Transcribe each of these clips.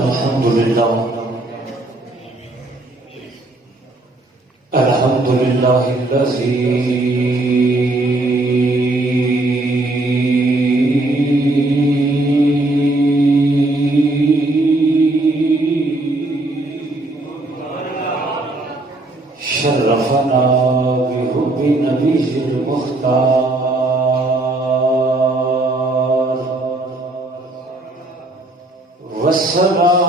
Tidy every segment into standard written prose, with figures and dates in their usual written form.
الحمد لله الذي شرفنا بحب نبيه المختار والسلام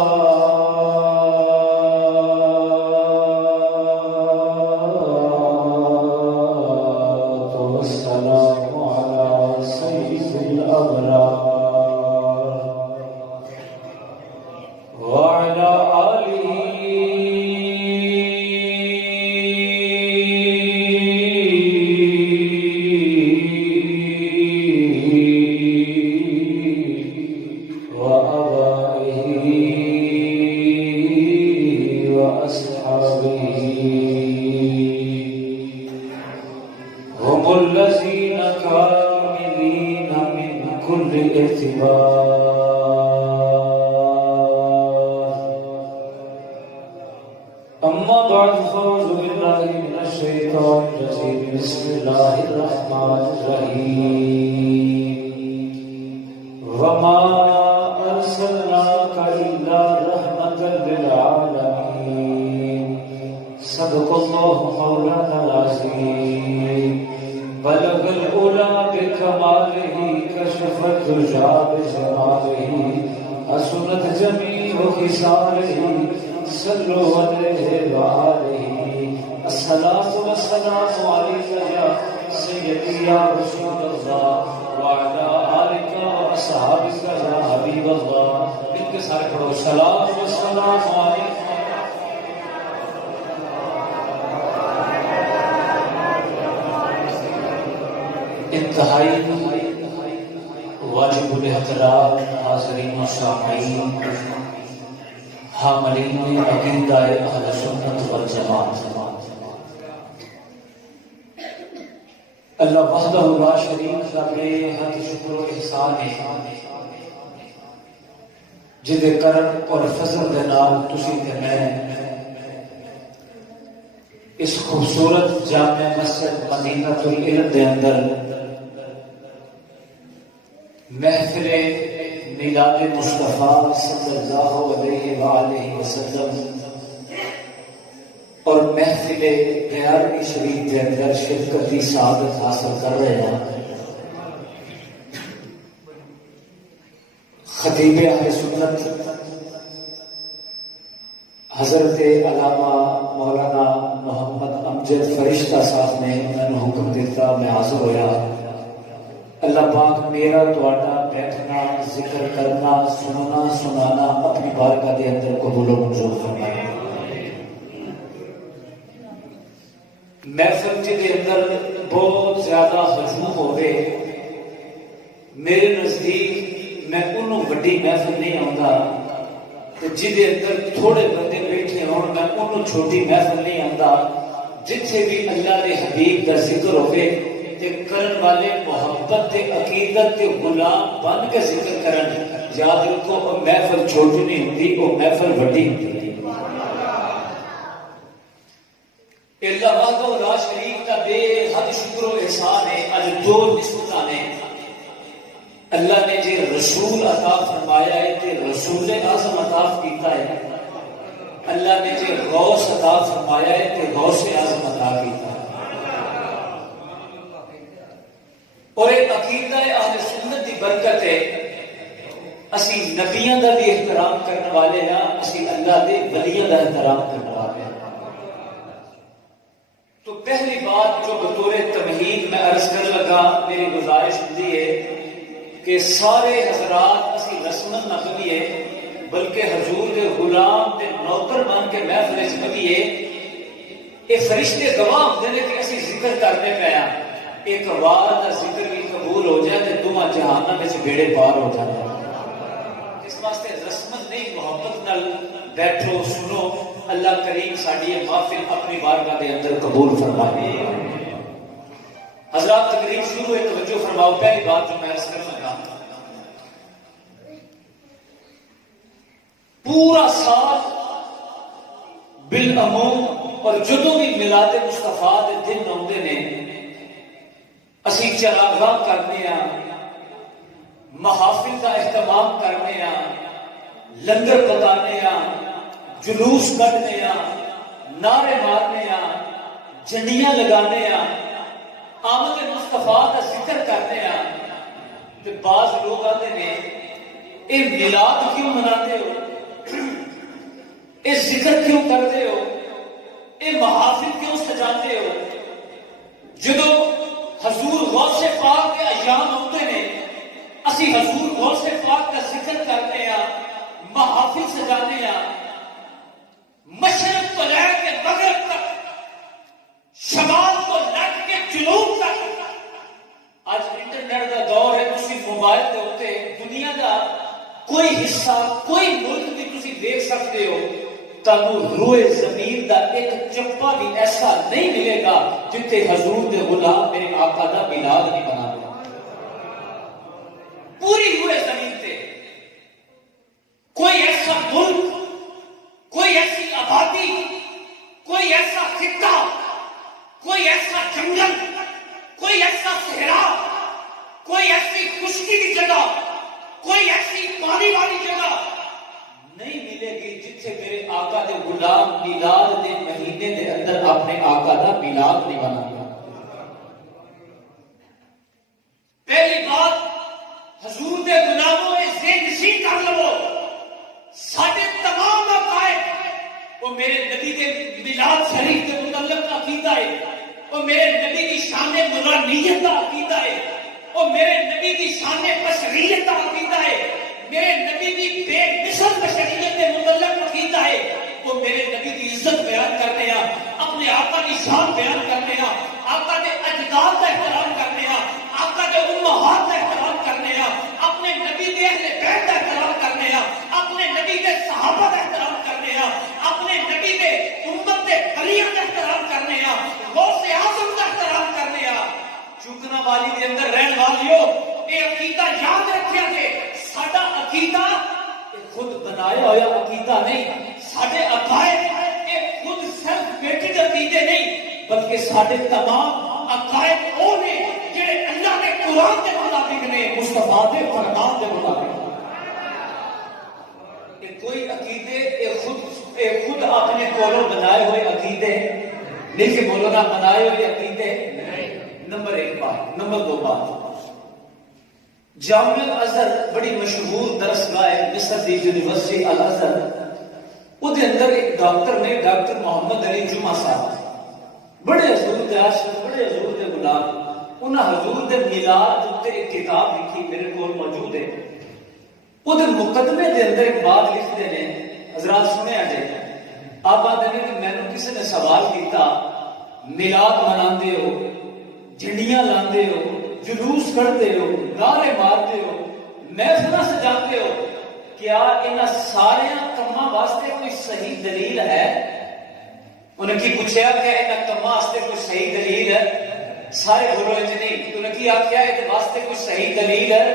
واجب الاحترام حاضرین و سامعین حاملین عقیدہ اہل سنت والجماعت، اللہ وحدہ لا شریک کا بے حد شکر و احسان ہے جدے کرم اور فضل دے نال تسی تے میں اس خوبصورت جامع مسجد مدینہ العلم دے اندر محفل میلاد مصطفیٰ صلی اللہ علیہ وآلہ وسلم اور محفل گیارہویں شریف کے اندر شرکت کی سعادت حاصل کر رہے ہیں۔ خطیب اہل سنت حضرت علامہ مولانا محمد امجد فرشتہ صاحب نے انہوں حکم دیتا، میں حاضر ہویا۔ اللہ پاک میرا تواڈا بیٹھنا، ذکر کرنا، سننا سنانا اپنی بارگاہ دے اندر قبول و منظور فرمائے۔ محفل کے اندر بہت زیادہ ہجوم ہوئے، میرے نزدیک میں انہوں بڑی محفل نہیں آؤں جہدے اندر تھوڑے بندے بیٹھے ہوں، میں انہوں چھوٹی محفل نہیں آؤں جتھے بھی اللہ دے حبیب کا ذکر ہوئے تے کرن والے محبت تے عقیدت تے غلام بن کے ذکر کرن۔ یاد رکھو وہ محفل چھوٹی نہیں ہوتی، وہ محفل بڑی ہوتی۔ اللہ وحدہ لا شریک کا بے حد شکر و احسان ہے۔ آج دو نسبتاں نے اللہ نے جے رسول عطا فرمایا ہے تے رسول اعظم عطا کیتا ہے، اللہ نے جے غوث عطا فرمایا ہے تے غوث اعظم عطا کیتا ہے۔ اور ایک عقیدہ اہل سنت کی برکت ہے، اسی نبیوں کا بھی احترام کرنے والے ہیں، اسی اللہ کے ولیوں کا احترام کرنے والے ہیں۔ تو پہلی بات جو بطور تمہید میں عرض کرنے لگا، میری گزارش ہوتی ہے کہ سارے حضرات اسی رسمت نہ بنیے بلکہ حضور کے غلام کے نوکر بن کے محفل وچ بنیے۔ یہ فرشتے گواہ ہوتے ہیں کہ اسی ذکر کرنے پہ ہیں، ایک وار کا ذکر بھی قبول ہو جائے تو دونوں جہانوں میں بیڑے پار ہو جاتے ہیں۔ اس واسطے رسمت نہیں، محبت نال بیٹھو سنو، اللہ کریم ساڈی محفل اپنی بارگاہ دے اندر قبول فرمائے۔ حضرات تقریر شروع ہے، توجہ فرماؤ۔ پہلی بات جو میں عرض کرنا لگا، پورا سال بالعموم اور جدوں بھی میلاد مصطفیٰ دے دن آتے ہیں اسی چراغاں کرنے ہاں، محافل کا اہتمام کرنے ہاں، لنگر پکانے ہاں، جلوس کٹنے ہاں، نعرے مارنے ہاں، جھنڈیاں لگانے ہاں، آمد مصطفیٰ کا ذکر کرنے ہاں، تو بعض لوگ آتے ہیں اے میلاد کیوں مناتے ہو، اے ذکر کیوں کرتے ہو، اے محافل کیوں سجاتے ہو؟ جدو حضور غوث پاک کے ایام ہوتے ہیں اسی حضور غوث پاک کا ذکر کرتے ہیں، محافل سجانے ہیں، مشرق کو لے کے مغرب تک، شمال کو لے کے جنوب تک۔ آج انٹرنیٹ کا دور ہے، تسی موبائل کے ہوتے دنیا کا کوئی حصہ کوئی ملک بھی تسی دیکھ سکتے ہو، تانوں روئے زمین دا ایک چپا بھی ایسا نہیں ملے گا جتے حضور دے غلام میرے آقا دا میلاد نہیں بنا دیا۔ پوری روئے زمین تے کوئی ایسا ملک، کوئی ایسی آبادی، کوئی ایسا خطہ، کوئی ایسا جنگل، کوئی ایسا صحرا، کوئی ایسی خشکی کی جگہ، کوئی ایسی پانی والی جگہ نہیں ملے گی جتھے میرے آقا دے غلام میلاد دے مہینے دے اندر اپنے آقا دا میلاد نہیں بنایا۔ پہلی بات حضور دے غلاموں نے ذہن نشین کر لو، ساڈے تمام عقائد وہ میرے نبی کے میلاد شریف کے متعلق عقیدہ ہے، وہ میرے نبی کی شان نورانیت کا عقیدہ ہے، وہ میرے نبی کی شان بشریت کا عقیدہ ہے، میرے نبی کی بے مثل بشریت کے متعلق عقیدہ ہے، وہ میرے نبی کی عزت بیان کرنے ہیں، اپنے آقا کی شان بیان کرنے ہیں، آقا کے اجداد کا احترام کرنے ہیں، آقا کے امہات کا احترام کرنے ہیں، اپنے نبی کے اہل بیت کا احترام کرنے ہیں، اپنے نبی کے صحابہ کا احترام کرنے ہیں، اپنے نبی کے امت کے بلیاں کا احترام کرنے ہیں، غوث اعظم کا احترام کرنے ہیں۔ چوکنا والی کے اندر رہن والیو یہ عقیدہ یاد رکھیا کہ ساڈا عقیدہ خود بنایا ہوا عقیدہ نہیں، ساڈے عقائد یہ خود سیلف میڈ عقیدے نہیں، بلکہ ساڈے تمام عقائد وہ نے جڑے اللہ کے قرآن کے مطابق نے، مصطفیٰ کے فرمان کے مطابق۔ یہ کوئی عقیدے یہ خود اپنے کولوں بنائے ہوئے عقیدے نہیں کہ مولانا بنائے ہوئے عقیدے۔ نمبر ایک بات۔ نمبر دو بات، جامعہ الازہر بڑی مشہور درسگاہ ہے، مصر دی یونیورسٹی الازہر، وہ دے اندر ایک ڈاکٹر نے، ڈاکٹر محمد علی جمعہ صاحب، بڑے حضور دے عاشق، بڑے حضور دے غلام، انہاں حضور دے میلاد تے ایک کتاب لکھی، میرے کول موجود ہے۔ وہ دے مقدمے دے اندر ایک بات لکھتے ہیں، حضرات سنے آجے، آپ آتے ہیں کہ میں نے کسی نے سوال کیتا، میلاد مناندے ہو، جھنڈیاں لاندے ہو، جلوس کرتے ہو، نعرے مارتے ہو، محفلاں سجاتے ہو، کیا ان سارے کماں واسطے کوئی صحیح دلیل ہے؟ انہیں کی پوچھا کہ ان کماں واسطے کوئی صحیح دلیل ہے؟ سارے بولو نہیں۔ انہیں کی آخیا ہے واسطے کوئی صحیح دلیل ہے؟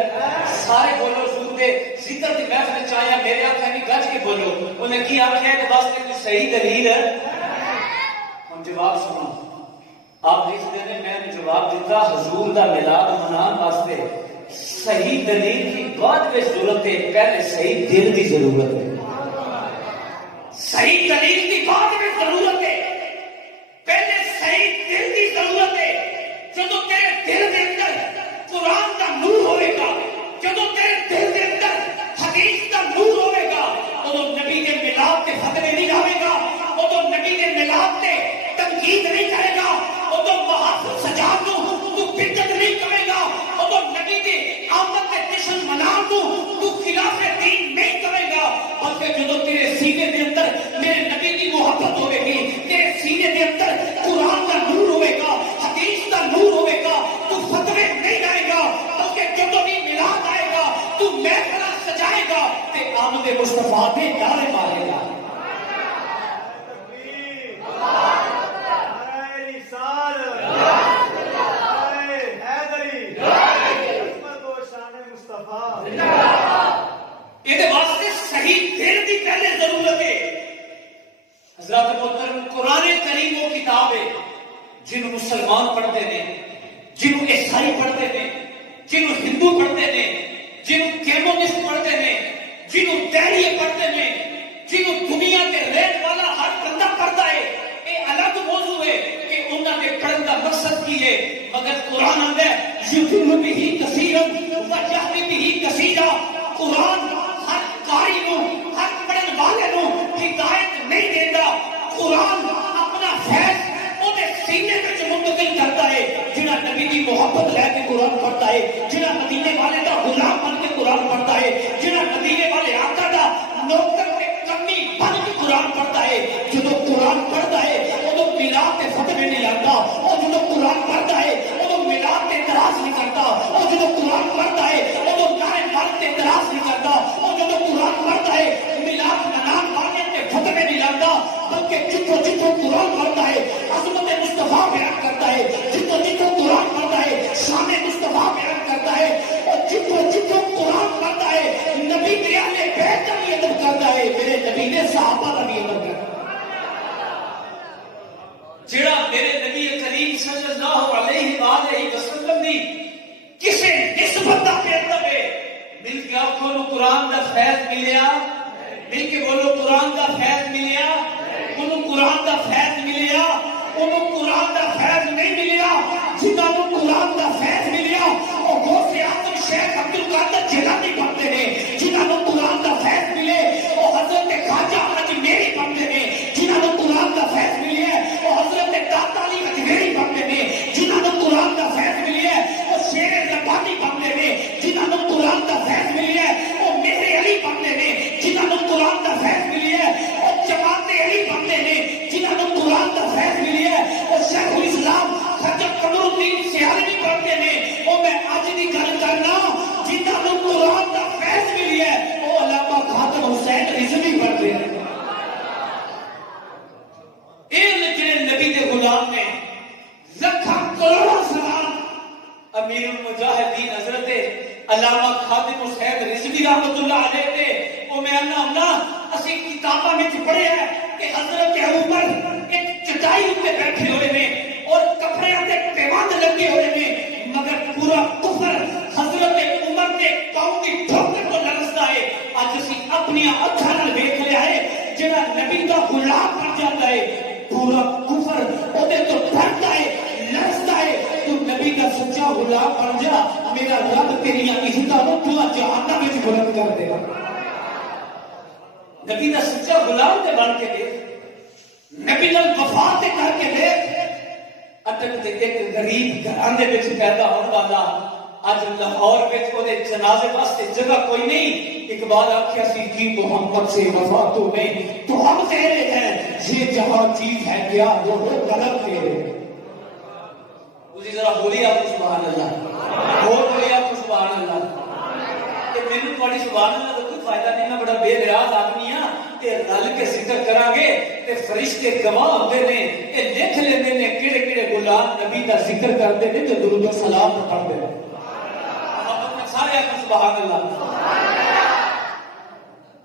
سارے بولو حضور دے ذکر دی محفل چاہیا میرے آخیا نہیں گج کے بولو۔ انہیں کی آخیا ہے واسطے کوئی صحیح دلیل ہے؟ ہم جواب سنو، آپ لکھتے ہیں میں نے جواب دیتا حضور دا میلاد منان واسطے صحیح دلیل کی بعد میں ضرورت ہے، پہلے صحیح دل کی ضرورت ہے۔ صحیح دلیل کی بعد میں ضرورت ہے، پہلے صحیح دل کی ضرورت ہے۔ جدو تیرے دل کے اندر قرآن کا نور ہوئے گا، جدو تیرے دل کے اندر حدیث کا نور ہوئے گا، تو نبی کے میلاد کے فتوے نہیں لاوے گا، وہ تو نبی کے میلاد سے تنقید نہیں کرے گا، وہ تو محافل سجا دوں تو بدعت نہیں کرے گا، وہ تو نبی کے آمد کے جشن منا دوں تو خلاف دین نہیں کرے گا، بلکہ جدو تیرے سینے کے اندر میرے نبی کی محبت ہوئے گی، تیرے سینے کے اندر قرآن کا نور ہوئے گا، حدیث کا نور ہوئے گا، تو فتوے نہیں لائے گا، بلکہ جدو بھی میلاد آئے گا تو محفل سجائے گا تے آمد مصطفیٰ کے نعرے مارے گا۔ یہ واسطے صحیح دل کی پہلے حضرات محترم قرآن کریم وہ کتاب ہے جنہوں مسلمان پڑھتے ہیں، جنہوں عیسائی پڑھتے ہیں، جنہوں ہندو پڑھتے ہیں، جنہوں کیمونسٹ پڑھتے ہیں، جنہوں تحریے پڑھتے ہیں، جنہوں دنیا کے رہنے والا ہر بندہ پڑھتا ہے. یہ الگ موضوع ہے کہ انہوں نے پڑھنے کا مقصد کی ہے، مگر قرآن آتا ہے یضل بہ کثیرا ویہدی بہ کثیرا. قرآن ہر قاری نو، ہر پڑھن والے نو ہدایت نہیں دیتا. قرآن اپنا فیض اودے سینے وچ منتقل کرتا ہے. جڑا نبی دی محبت لے کے قرآن پڑھتا ہے، جڑا مدینے والے دا غلام بن کے قرآن پڑھتا ہے، جڑا مدینے والے آقا دا نوکر تے کمی بن کے قرآن پڑھتا ہے. جدو قرآن پڑھتا ہے ادو میلاد تے فتوے نہیں لاتا. اور جدو قرآن پڑھتا ہے ادو میلاد تے اعتراض نہیں کرتا. اور جدو قرآن پڑھتا ہے ادو نعرے مارنے تے اعتراض نہیں کرتا. اور جدو قرآن پڑھتا ہے میلاد منان مارنے تے فتوے نہیں لاتا، بلکہ جتوں جتوں قرآن پڑھتا ہے عظمت مصطفیٰ بیان کرتا ہے. جتوں جتوں قرآن پڑھتا ہے شان مصطفیٰ بیان کرتا ہے. اور جتوں جتوں قرآن پڑھتا ہے نبی کے اہل بیت کا بھی ادب کرتا ہے. میرے نبی نے صحابہ کا بھی ادب کرتا ہے. جڑا میرے نبی کریم صلی اللہ علیہ وآلہ وسلم دی کسے نسبت دا ادب ہے. مل کے آپ کو قرآن دا فیض ملیا، مل کے بولو قرآن دا فیض ملیا. انہوں قرآن دا فیض ملیا، انہوں قرآن دا فیض نہیں ملیا. جنہوں قرآن دا فیض ملیا وہ غوث اعظم شیخ عبد القادر جیلانی بنتے ہیں. جنہوں قرآن دا فیض ملے وہ حضرت خواجہ اجمیری بنتے ہیں. جنہوں قرآن دا فیض ملے وہ حضرت داتا علی اجمیری بنتے ہیں. جنہوں قرآن دا فیض ملے وہ شیر ربانی بنتے ہیں. جنہوں قرآن دا فیض ملے وہ میرے علی بنتے ہیں. جنہوں قرآن دا فیض ملے وہ جماعت علی بنتے ہیں. جنہوں قرآن دا فیض ملے وہ شیخ الاسلام خواجہ قمر الدین سیالوی بنتے ہیں. وہ میں اج دی گل کرنا جنہوں قرآن دا فیض ملے وہ علامہ خاتم حسین رضوی بنتے ہیں. جڑے نبی دے غلام نے لکھاں کروڑاں سلام امیر المجاہدین حضرت علامہ خاتم حسین رضوی رحمۃ اللہ علیہ تے او میں اللہ اسی کتاباں وچ پڑھیا ہے کہ حضرت عمر ایک چٹائی تے بیٹھے ہوئے نے اور کپڑیاں تے پیوند لگے ہوئے نے، مگر پورا کفر حضرت عمر دے پاؤں دی ٹھوکر تو لرزدا ہے. اج اسی اپنی اکھاں نال ویکھ لیا ہے جڑا نبی دا غلام بن جاتا ہے پورا کفر اودے تو ڈرتا ہے، لرزدا ہے. تو نبی کا سچا غلام بن جا، میرا رب تیریاں عزتاں نوں پورا جہنم وچ بلند کر دے گا. نبی کا سچا غلام تے بن کے دیکھ، نبی نال وفا تے کر کے دیکھ. اٹک تے ایک غریب گھرانے وچ پیدا ہونے والا اج لاہور وچ اودے جنازے واسطے جگہ کوئی نہیں. اقبال آخیا سی جی محمد سے وفا تو نہیں تو ہم تیرے ہیں، یہ جہاں چیز ہے کیا وہ قلم تیرے. اسی ذرا بولی آپ سبحان اللہ، اور بولی آپ سبحان اللہ. میرے تھوڑی سبحان اللہ کا کوئی فائدہ نہیں، میں بڑا بے نیاز آدمی ہاں. رل کے ذکر کرا گے تے فرشتے گواہ ہوتے نے، یہ لکھ لیندے نے کہڑے کہڑے غلام نبی دا ذکر کرتے ہیں تے درود و سلام پڑھتے ہیں. سارے آپ سبحان اللہ.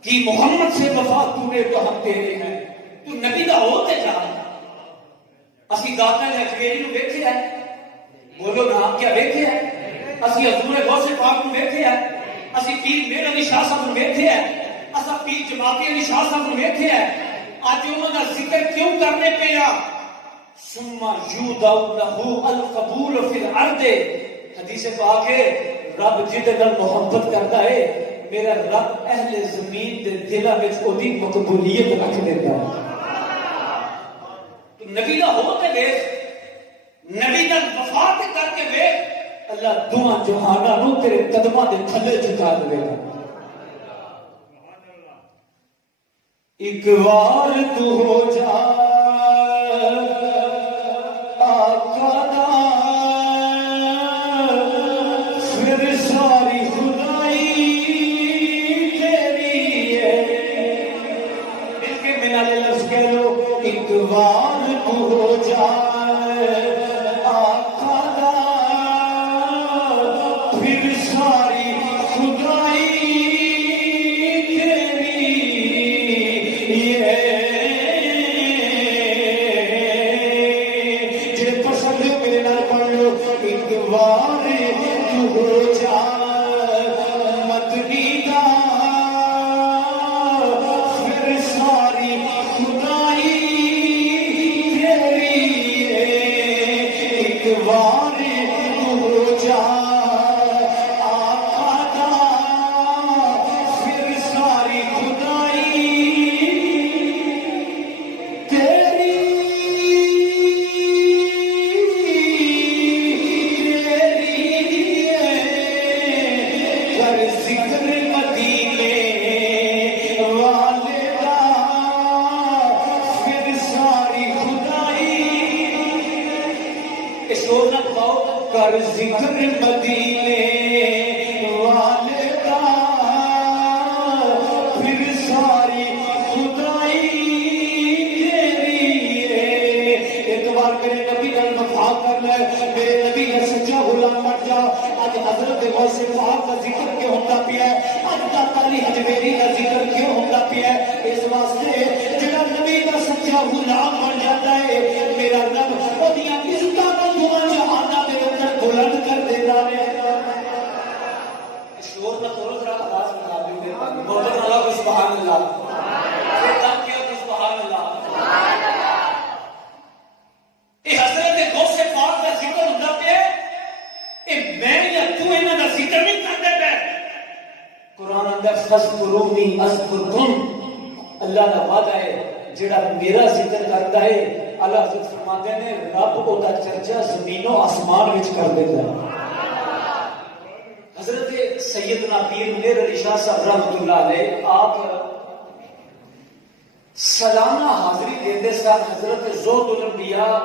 کہ محمد سے وفا تو نے تو ہم تیرے ہیں، تو نبی دا ہوتے جا. اسی گانا لکھویری نو ویکھیا ہے، بولو نا کیا ویکھیا ہے؟ اسی حضور غوث پاک نو ویکھیا ہے، اسی پیر میر علی شاہ صاحب نو ویکھیا ہے، اسا پیر جماعتی علی شاہ صاحب نو ویکھیا ہے. اج انہاں دا ذکر کیوں کرنے پیا؟ ثم یودع له القبول فی الارض. حدیث پاک ہے رب جدے نال محبت کرتا ہے میرا رب اہل زمین دے دلاں وچ اودی مقبولیت رکھ دیندا ہے. نبی دا ہو تے ویکھ، نبی نال وفا تے کر کے ویکھ، اللہ دعا جہاناں نوں تیرے قدماں دے تھلے جھکا دے گا. ایک بار تو ہو جا آقا دا پھر ساری خدائی تیری ہے. مل کے میرا لفظ کہہ لو، ایک بار تو ہو جا آقا دا پھر ساری خدائی تیری ہے. ذکر کیوں ہوتا پیا ہے؟ اج داتا علی حجویری کا ذکر کیوں ہوتا پیا ہے؟ اس واسطے جڑا نبی دا سچا غلام بن جاتا ہے میرا رب اودیاں عزتاں نوں دواں جہاناں دے اندر بلند کر دیتا ہے. شور نہ کرو ذرا آواز بنا دو میرے پاس محبت اللہ کو سبحان اللہ پھر دم کیا تو سبحان اللہ. یہ حضرت غوث پاک کا ذکر ہوتا پہ یہ میں یا تو انہاں دا ذکر نہیں کرتے پہ. قرآن اندر فذکرونی اذکرکم اللہ کا وعدہ ہے جڑا میرا ذکر کرتا ہے اللہ حضرت فرماتے ہیں رب او دا چرچا زمین و آسمان وچ کر دیتا ہے. حضرت سیدنا پیر منیر علی شاہ صاحب رحمۃ اللہ علیہ آپ سالانہ حاضری دیتے ساتھ حضرت زہد الانبیاء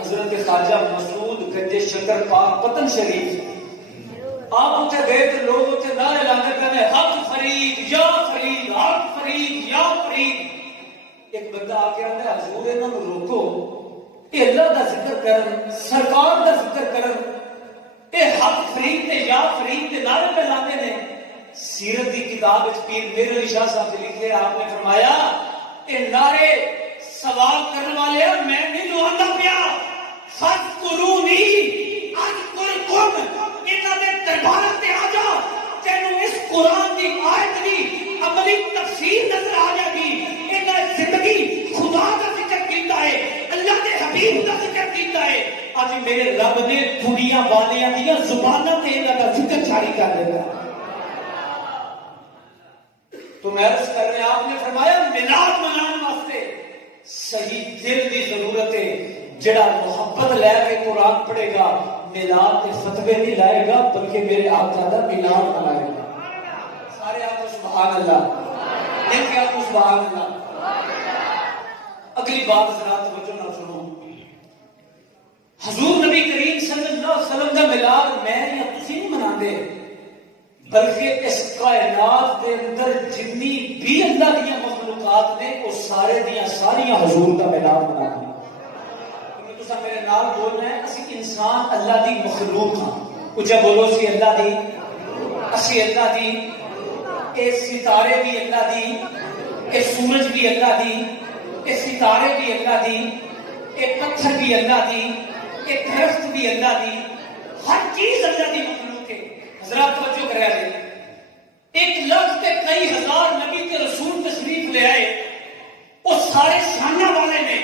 حضرت خواجہ مسعود گنج شکر پاک پتن شریف آپ اتنے گئے تو لوگ اتنے نعرے لانے پہ حق فرید یا فرید حق فرید یا فرید. ایک بندہ آ کے آتا ہے حضور انہاں نوں روکو یہ اللہ دا ذکر کرن سرکار دا ذکر کرن اے حق فرید تے یا فرید تے نعرے پہ لاتے ہیں. سیرت دی کتاب وچ پیر میر علی شاہ صاحب نے لکھے آپ نے فرمایا اے نعرے سوال کرنے والے میں نہیں لواندا پیا فذکرونی اذکرکم انہاں دے دربار تے آ جا تینوں اس قرآن دی آیت دی عملی تفسیر نظر آ جائے گی. انہاں زندگی خدا کا ذکر کیتا ہے اللہ دے حبیب کا ذکر کیتا ہے. آج میرے رب نے دنیا والیاں دیا زباناں تے انہاں دا ذکر جاری کر دیتا. تو میں عرض کر رہے آپ نے فرمایا میلاد منانے واسطے صحیح دل دی ضرورت ہے. جڑا محبت لے کے قرآن پڑھے گا میلاد تے فتوے نہیں لائے گا بلکہ میرے آقا دا میلاد منائے گا. سارے آپ کو سبحان اللہ دل کے آپ کو سبحان اللہ. اگلی بات ذرا توجہ نہ سنو. حضور نبی کریم صلی اللہ علیہ وسلم کا میلاد میں یا تسی نہیں مناندے بلکہ اس کائنات کے اندر جتنی بھی اللہ دیا مخلوقات نے وہ سارے دیا ساریاں حضور کا میلاد مناندے. تساں میرے نال بولنا ہے اسی انسان اللہ دی مخلوق ہاں. اچھا بولو سی اللہ دی اسی اللہ دی اے ستارے بھی اللہ دی اے سورج بھی اللہ دی اے ستارے بھی اللہ دی اے پتھر بھی اللہ دی اے درخت بھی اللہ دی ہر چیز اللہ دی مخلوق ہے. حضرات توجہ کرے جائے 1 لاکھ تے کئی ہزار نبی کے رسول تشریف لے آئے وہ سارے شانہ والے نے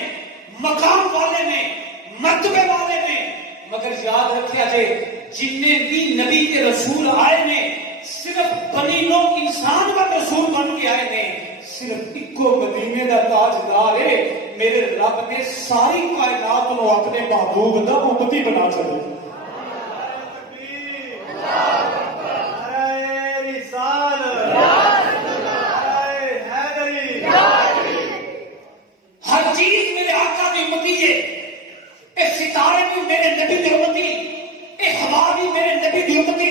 مقام والے نے مرتبے والے نے مگر یاد رکھیا جائے جتنے بھی نبی کے رسول آئے نے صرف بنی نو انسان کا رسول بن کے آئے نے صرف اکو مدینے کا تاجدار ہے. میرے رب نے ساری کائنات کو اپنے محبوب کا امتی بنا چلے. ہر چیز میرے آقا کی امتی ہے. اے ستارے بھی میرے نبی کی امتی اے ہوا بھی میرے نبی کی امتی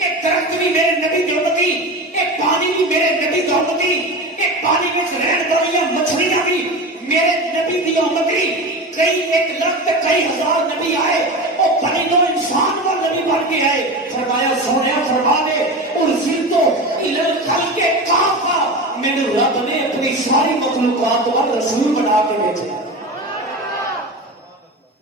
اے درخت بھی میرے نبی کی امتی اے پانی بھی میرے نبی کی امتی اے پانی میں رہن والی مچھلیاں بھی میرے نبی کی امتی. کئی 1 لاکھ تے کئی ہزار نبی آئے وہ بنی نو انسان کا نبی بن کے آئے. فرمایا سونے فرما دے ارسلتو الی الخلق کافہ میرے رب نے اپنی ساری مخلوقات کو رسول بنا کے بھیجا.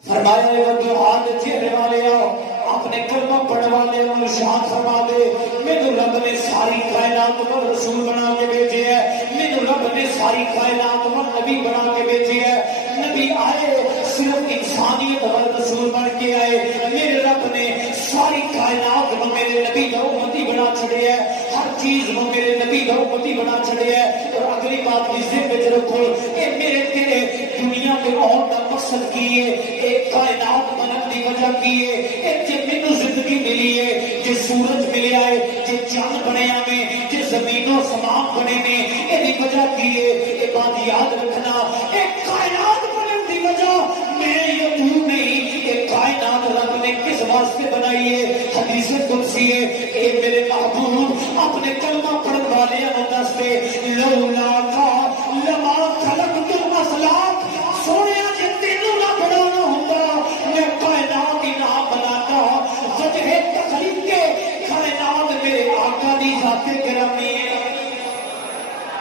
فرمایا وہ ہاتھ چہرے والے آؤ اپنے کلمہ پڑھنے والے ارشاد فرما دے میرے رب نے ساری کائنات کو رسول بنا کے بھیجے ہے. میرے رب نے ساری کائنات کو نبی بنا کے بھیجے ہے. نبی آئے صرف انسانیت اور رسول بن کے آئے. میرے رب نے ساری کائنات کو میرے نبی کا امتی بنا چھڑے ہے. ہر چیز کو میرے نبی کا امتی بنا چھڑے ہے. اور اگلی بات بھی ذہن میں رکھو کہ میرے تیرے دنیا کے آن کا مقصد کی ہے ایک کائنات بننے کی وجہ کی ہے کہ مینوں زندگی ملی ہے جے سورج ملیا ہے جے چاند بنیا میں جے زمین و سمان بنے نے یہ وجہ کی ہے. یہ بات یاد رکھنا ایک کائنات بننے کی وجہ میں یہ تو نہیں کہ کائنات رب نے کس واسطے بنائی ہے. حدیث قدسی ہے اے میرے محبوب اپنے کلمہ پڑھنے والے دستے لولا کا لما خلقت الافلاک سونے جے تینوں نہ بنانا ہوتا میں کائنات ہی نہ بناتا. وجہ تخلیق کے کائنات میرے آقا ذات گرامی ہے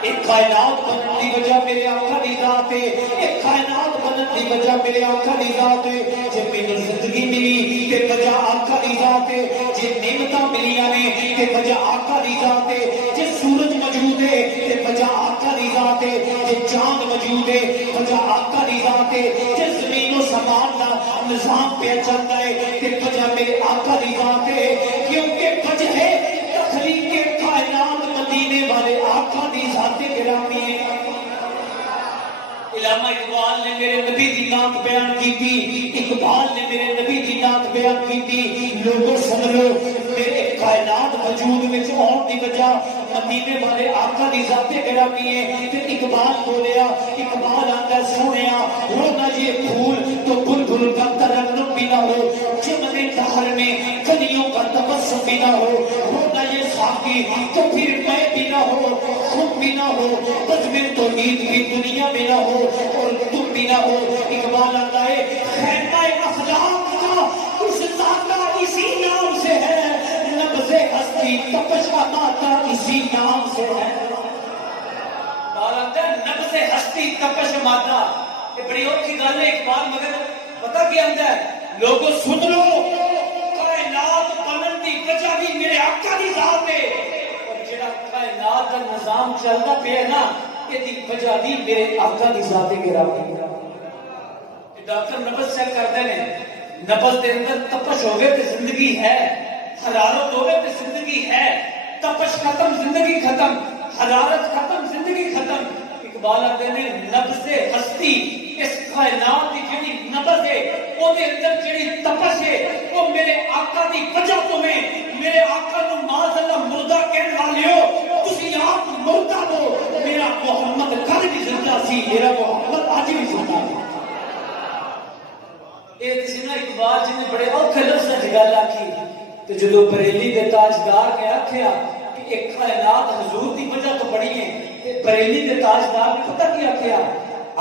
ایک کائنات بننے کی وجہ میرے آقا دی ذات ہے ایک کائنات بننے کی وجہ میرے آقا دی ذات ہے جے مینوں زندگی ملی تے وجہ آقا دی ذات ہے جے نعمتاں ملیاں نے تے وجہ آقا دی ذات ہے جے سورج موجود ہے تے وجہ آقا دی ذات ہے جے چاند موجود ہے وجہ آقا دی ذات ہے جے زمین و سمان دا نظام پہ چلتا ہے تے وجہ میرے آقا دی ذات ہے کیونکہ وجہ ہے تخلیق کائنات مدینے والے آقا دی ذات گرامی ہے علامہ اقبال نے میرے نبی دی نعت بیان کی تھی اقبال نے میرے نبی دی نعت بیان کی تھی لوگوں سن لو میرے کائنات وجود میں آن دی وجہ مدینے والے آقا دی ذات گرامی ہے پھر اقبال بولیا اقبال آتا سونیا ہونا یہ پھول تو بلبل کا ترنم بھی نہ ہو چمنے دہر میں کلیوں کا تبسم بھی نہ ہونا یہ ساقی تو پھر میں بھی نہ ہو خود بھی نہ ہو بزم توحید کی دنیا میں نہ ہو اور تم بھی نہ ہو اقبال آتا ہے خیمہ اخلاق کا اس ذات کا اسی نام سے ہے نبض ہستی تپش کا ماتا اسی نام سے ہے نبض ہستی تپش ماتا یہ بڑی اوکھی گل ہے اقبال مگر پتہ کیا اندر ہے لوگوں سن لو کائنات بنن دی وجہ بھی میرے آقا دی ذات ہے اور جڑا کائنات دا نظام چلدا پیا نا یہ دی وجہ بھی میرے آقا دی ذات گرامی ہے ڈاکٹر نبض چیک کرتے ہیں نبض دے اندر تپش ہوگے تو زندگی ہے حرارت ہوگے تو زندگی ہے تپش ختم زندگی ختم حرارت ختم زندگی ختم اقبال آتے ہیں نبض ہستی اس کائنات کی جڑی نبض ہے وہ دے اندر جڑی تپش ہے وہ میرے آقا دی وجہ تو میں میرے آقا نو معاذ اللہ مردہ کہنے والے ہو تسی آپ مردہ ہو میرا محمد کل بھی زندہ سی میرا محمد آج بھی زندہ ہے یہ کسی نے اقبال جی نے بڑے اوکھے لفظ سے گل آکھی تو جدو بریلی دے تاجدار نے آکھیا کہ ایک کائنات حضور دی وجہ تو بڑی ہے بریلی دے تاجدار نے پتہ کیا آکھیا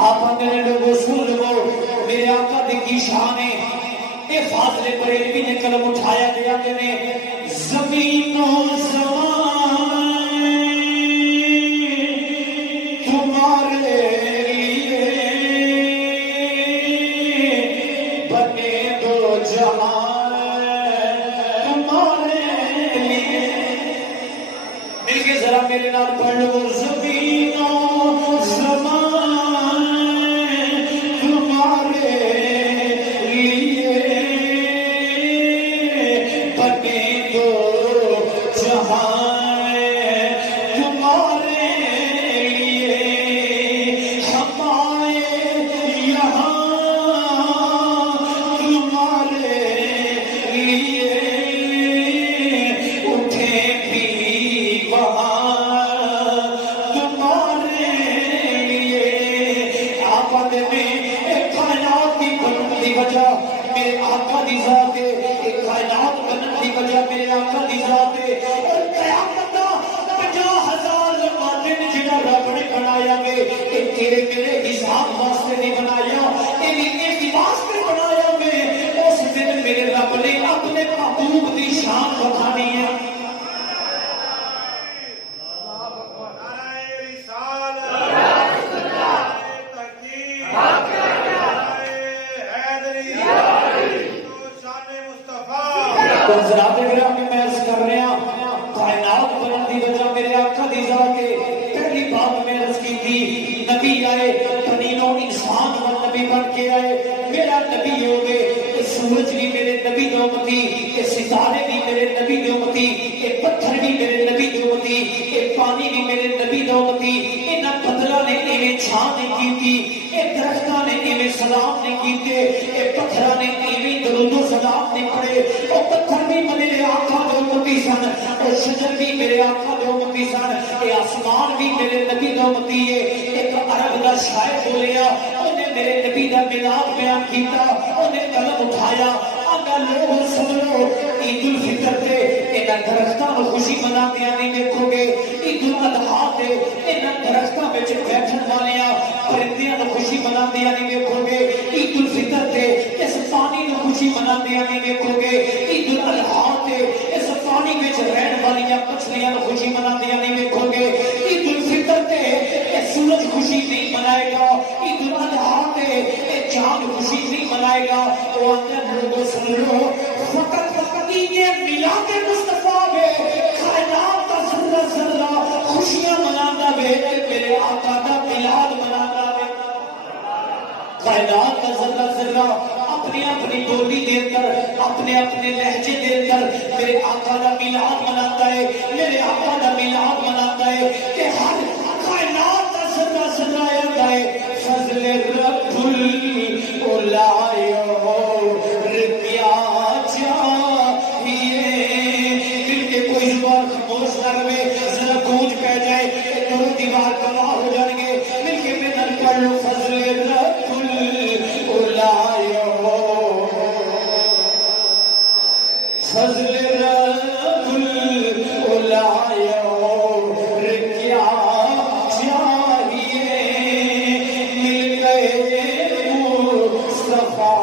آپ اندر لوگوں سن لو میرے آقا دی کی شان ہے یہ فاضل بریلوی نے قلم اٹھایا دیا کہ نے زمین و زمان تمہارے میرے نال پڑھ لو زمین و زمان تمہارے لیے بنے دو جہان تمہارے لیے ہم آئے یہاں تمہارے لیے اٹھے بھی وہاں میرے آقا دی ذات ہے ایک کائنات بننے کی وجہ میرے آقا دی ذات ہے اور قیامت 50,000 دن جنہاں رب نے بنایا گے یہ تیرے میرے حساب واسطے نہیں بنایا یہ اس واسطے بنایا گے اس دن میرے رب نے اپنے محبوب دی شان بتانی ہے حضرات گرامی میں عرض کر رہا کائنات بننے کی وجہ میرے آقا دی ذات ہے پہلی بات میں عرض کی تھی نبی آئے بنینوں انسان و نبی بن کے آئے میرا نبی ہو گئے سورج بھی میرے نبی دے امتی یہ ستارے بھی میرے نبی دے امتی یہ پتھر بھی میرے نبی دے امتی یہ پانی بھی میرے نبی دے امتی انہاں پتھراں نے ایویں چھاں نہیں کیتی یہ درختاں نے ایویں سلام نہیں کیتے یہ پتھراں نے ایویں درود و سلام نہیں پڑھے وہ پتھر بھی میرے آقا دے امتی سن اور شجر بھی میرے آقا دے امتی سن یہ آسمان بھی میرے نبی دے امتی ہے ایک عرب دا شاعر بولیا انہیں میرے نبی دا ملاد بیان کیتا انہیں قلم اٹھایا آگا لوگ سنو عید الفطر تے انہاں درختاں نو خوشی مناندیاں نہیں دیکھو گے عید الاضحیٰ تے انہاں درختاں وچ بیٹھن والیاں پرندیاں نو خوشی مناندیاں نہیں دیکھو گے عید الفطر تے اس پانی نو خوشی مناندیاں نہیں دیکھو گے عید الاضحیٰ تے اس پانی وچ رہن والیاں مچھلیاں خوشی مناتی نہیں دیکھو گے. عید الفطر تے یہ سورج خوشی نہیں منائے گا. عید الاضحیٰ تے یہ چاند خوشی نہیں منائے گا. وہ اندر لوگوں سن لو فقط یہ میلاد مصطفیٰ میں کائنات کا ذرہ ذرہ خوشیاں مناتا ہے. میرے آقا کا میلاد مناتا ہے. کائنات کا ذرہ ذرہ اپنی اپنی بولی دے کر اپنے اپنے لہجے دے کر میرے آقا کا میلاد مناتا ہے. میرے آقا کا میلاد مناتا ہے کہ ہر کائنات کا ذرہ ذرہ آتا ہے. فضل رب العلائے ربیا چاہیے. دل کے کوئی زبان خاموش نہ رہے, ذرا گونج پہ جائے تو دیوار گواہ ہو جائیں گے. مل کے میں پڑھ لو فضل رب العلائے فضل رب العلائے کیا چاہیے. مل گئے مصطفیٰ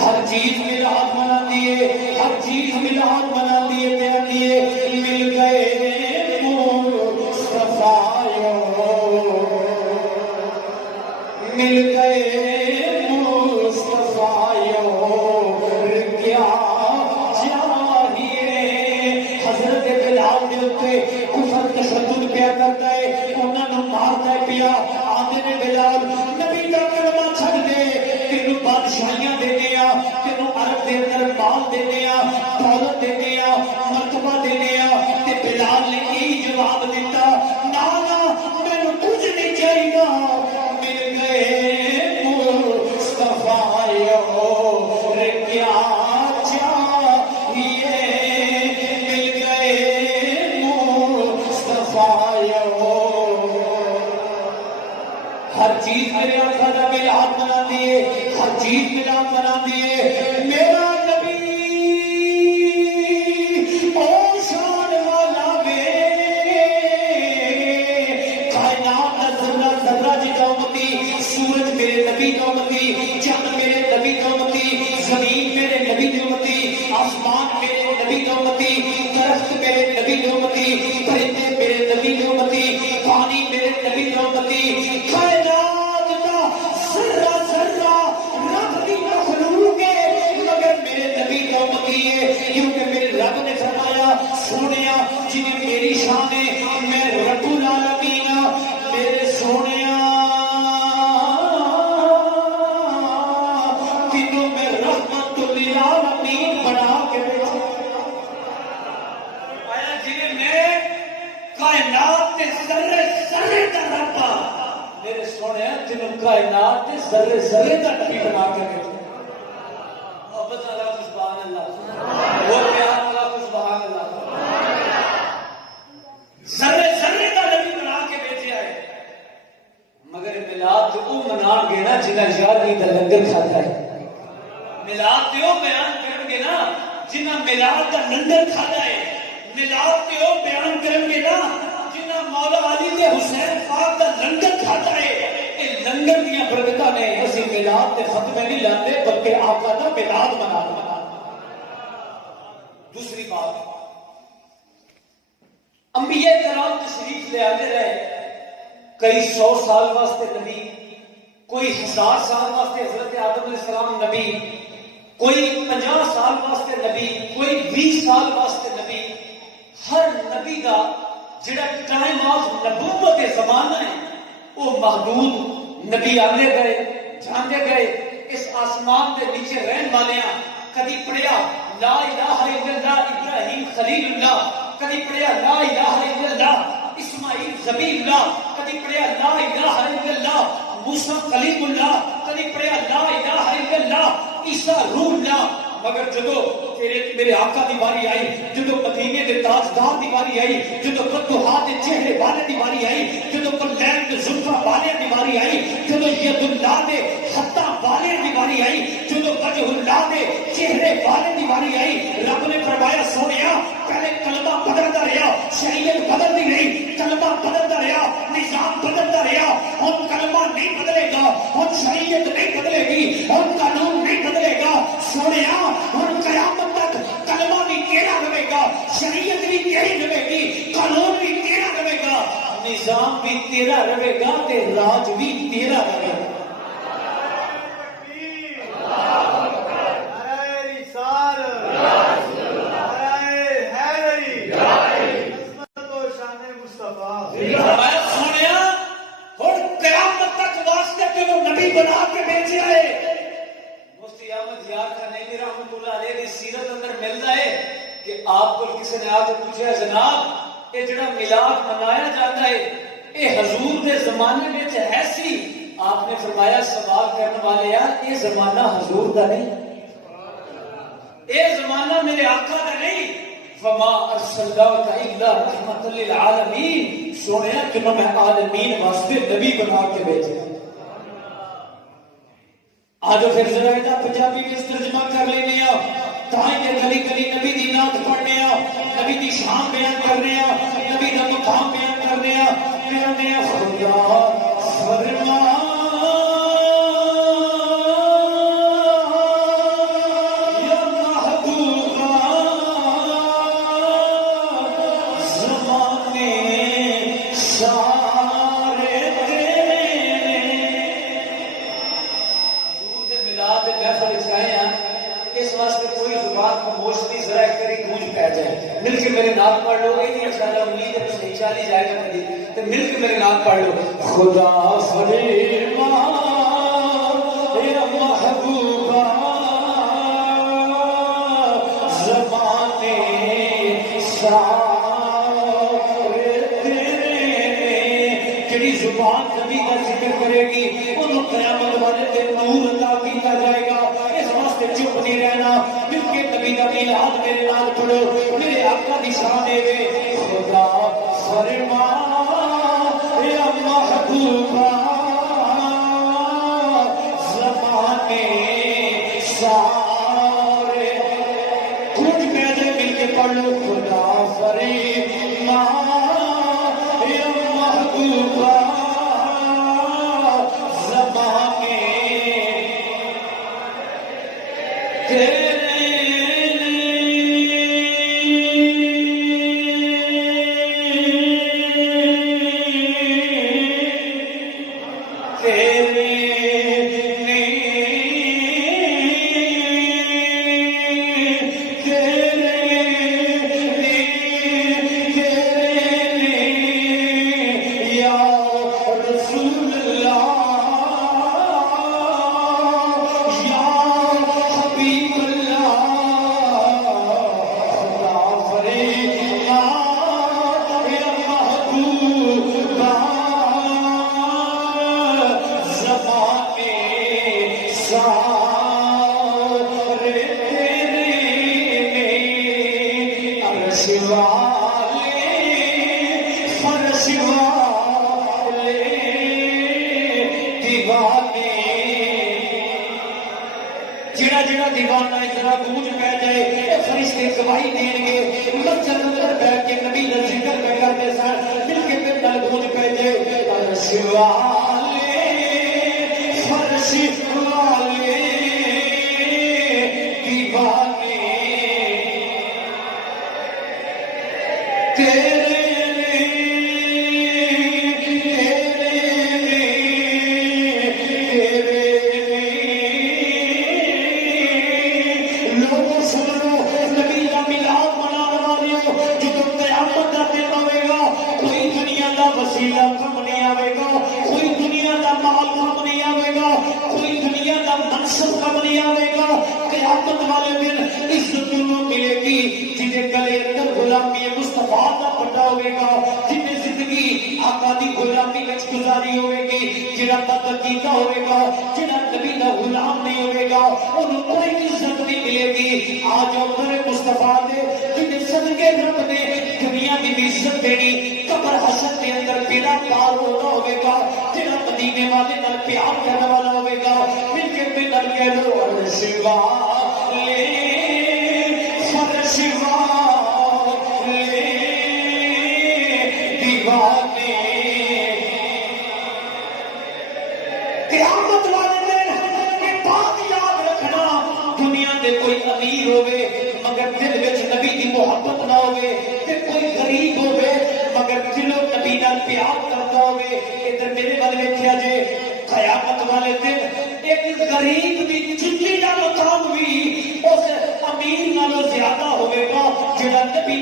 ہر چیز میلاد منا دیے, ہر چیز میلاد منا دیے کہہ دیے مل گئے مصطفیٰ مل گئے مصطفیٰ کیا چاہیے. حضرت بلال دے اوپر کفر تشدد پیا کرتا ہے, انہاں نوں مارتا ہے پیا. آندے نے بلال نبی دا کلمہ چھڈ دے, تینوں بادشاہیاں دینے آ, تینوں عرب دے اندر مال دینے آ, دولت دینے آ, مرتبہ دینے آ. تے بلال نے یہی جواب دیتا نا نا مینوں کچھ نہیں چاہیے. مل گئے مصطفیٰ کیا چاہیے. مل گئے مصطفیٰ ہر چیز میرے آقا کا میلاد منا دیے, ہر چیز میلاد منا دیے. میرا نبی او شان والا وے, کائنات کا ذرہ ذرہ جی کا امتی. سورج میرے نبی کا امتی, چاند میرے نبی کا امتی, زمین میرے نبی کی امتی, آسمان میرے نبی کا امتی, درخت میرے نبی کی امتی, پرندے میرے نبی کی امتی, پانی میرے نبی کا امتی. کائنات کا ذرہ ذرہ رب کی مخلوق ہے مگر میرے نبی کا امتی ہے. کیونکہ میرے رب نے فرمایا سونیا جنہیں میری شان ہے میں رب العالمین میرے سونیا تینوں میں رحمت للعالمین بنا کے بھیجا. آیا جنہیں میں کائنات کے ذرے ذرے کا رب میرے سونے تینوں کائنات کے ذرے ذرے کا نبی بنا کے بھیجا. محبت اللہ سبحان اللہ, وہ پیار اللہ سبحان اللہ, ذرے ذرے کا نبی بنا کے بھیجا ہے. مگر میلاد تو منان گے نا جنہیں یادی کا لنگر کھاتا ہے. میلاد تو بیان کریں گے نا جنہیں میلاد کا لنگر کھاتا ہے. میلاد تو بیان کریں گے نا جنہیں مولا علی کے حسین پاک کا لنگر کھاتا ہے. یہ لنگر دیا برکتاں نے اسی میلاد کے ختمے نہیں لاتے بلکہ آقا کا میلاد منا. دوسری بات, انبیاء کرام تشریف لے آتے رہے. کئی 100 سال واسطے نبی, کوئی 1000 سال واسطے حضرت آدم علیہ السلام نبی, کوئی 50 سال واسطے نبی, کوئی 20 سال واسطے نبی. ہر نبی دا جڑا ٹائم آف نبوت زمانہ ہے وہ محدود. نبی آنے گئے جانے گئے. اس آسمان کے نیچے رہن والے کدی پڑھیا لا الہ الا اللہ ابراہیم خلیل اللہ, کدی پڑھیا لا الہ الا اللہ اسماعیل ذبیح اللہ, کدی پڑھیا لا الہ الا اللہ موسیٰ کلیم اللہ, کدی پڑھیا لا الہ الا اللہ عیسیٰ روح اللہ. مگر جدو میرے آقا دی باری آئی, جدو مدینے دے تاجدار دی باری آئی, جدو فتوحات دے چہرے والے دی باری آئی, جدو کلین دے زلفاں والے دی باری آئی, جدو ید اللہ دے خطہ والے دی باری آئی, جدو وجہ اللہ دے چہرے والے دی باری آئی. رب نے فرمایا سونیا پہلے کلمہ بدلتا رہا, شریعت بدلتی رہی, کلمہ بدلتا رہا, نظام بدلتا رہا. ہم کلمہ نہیں بدلے گا, ہم شریعت نہیں بدلے گی, ہم قانون نہیں بدلے گا. سونیا ہم قیامت تک کلمہ تیرا رہے گا تے راج بھی تیرا رہے گا. سونے ہوں قیامت تک واسطے تینوں نبی بنا کے بھیجے آئے. مفتی احمد یار خانیمی رحمۃ اللہ علیہ کی سیرت اندر ملتا ہے کہ آپ کو کسی نے آ کے پوچھا جناب یہ جڑا میلاد منایا جاتا ہے یہ حضور کے زمانے میں ہے سی؟ آپ نے فرمایا سوال کرنے والے یہ زمانہ حضور کا نہیں، یہ زمانہ میرے آقا کا نہیں. فما ارسلناک الا رحمۃ للعالمین، سونے تینوں میں عالمین واسطے نبی بنا کے بھیجا. آج پھر ذرا پنجابی میں ترجمہ کر لینے تاں کہ گلی گلی نبی دی نعت پڑھنے نبی دی شان بیان کرنے نبی دا مقام بیان کرنے کہنے خدا فرما یا محبوبا زمانے سارے تیرے. حضور دے میلاد دے محفل وچ آئے ہیں اس واسطے کوئی زبان خاموش نہیں، ذرا ایک کری گونج پہ جائے. مل کے میرے نام پڑھ لو، یہ انشاءاللہ امید ہے صحیح چالی جائے گا کبھی. تو مل کے میرے نام پڑھ لو. خدا فرما یا محبوبا زمانے سارے تیرے. جڑی زبان نبی کا ذکر کرے گی انہوں قیامت والے دن نور عطا کیتا جائے گا. اس واسطے چپ نہیں رہنا، مل کے نبی کا میلاد میرے نال پڑھو. میرے آقا دی شان ہے خدا فرما یا محبوبا زمانے سارے. کچھ پیجے مل کے پڑھ لو. خدا فرما یا محبوبا زمانے تیرے.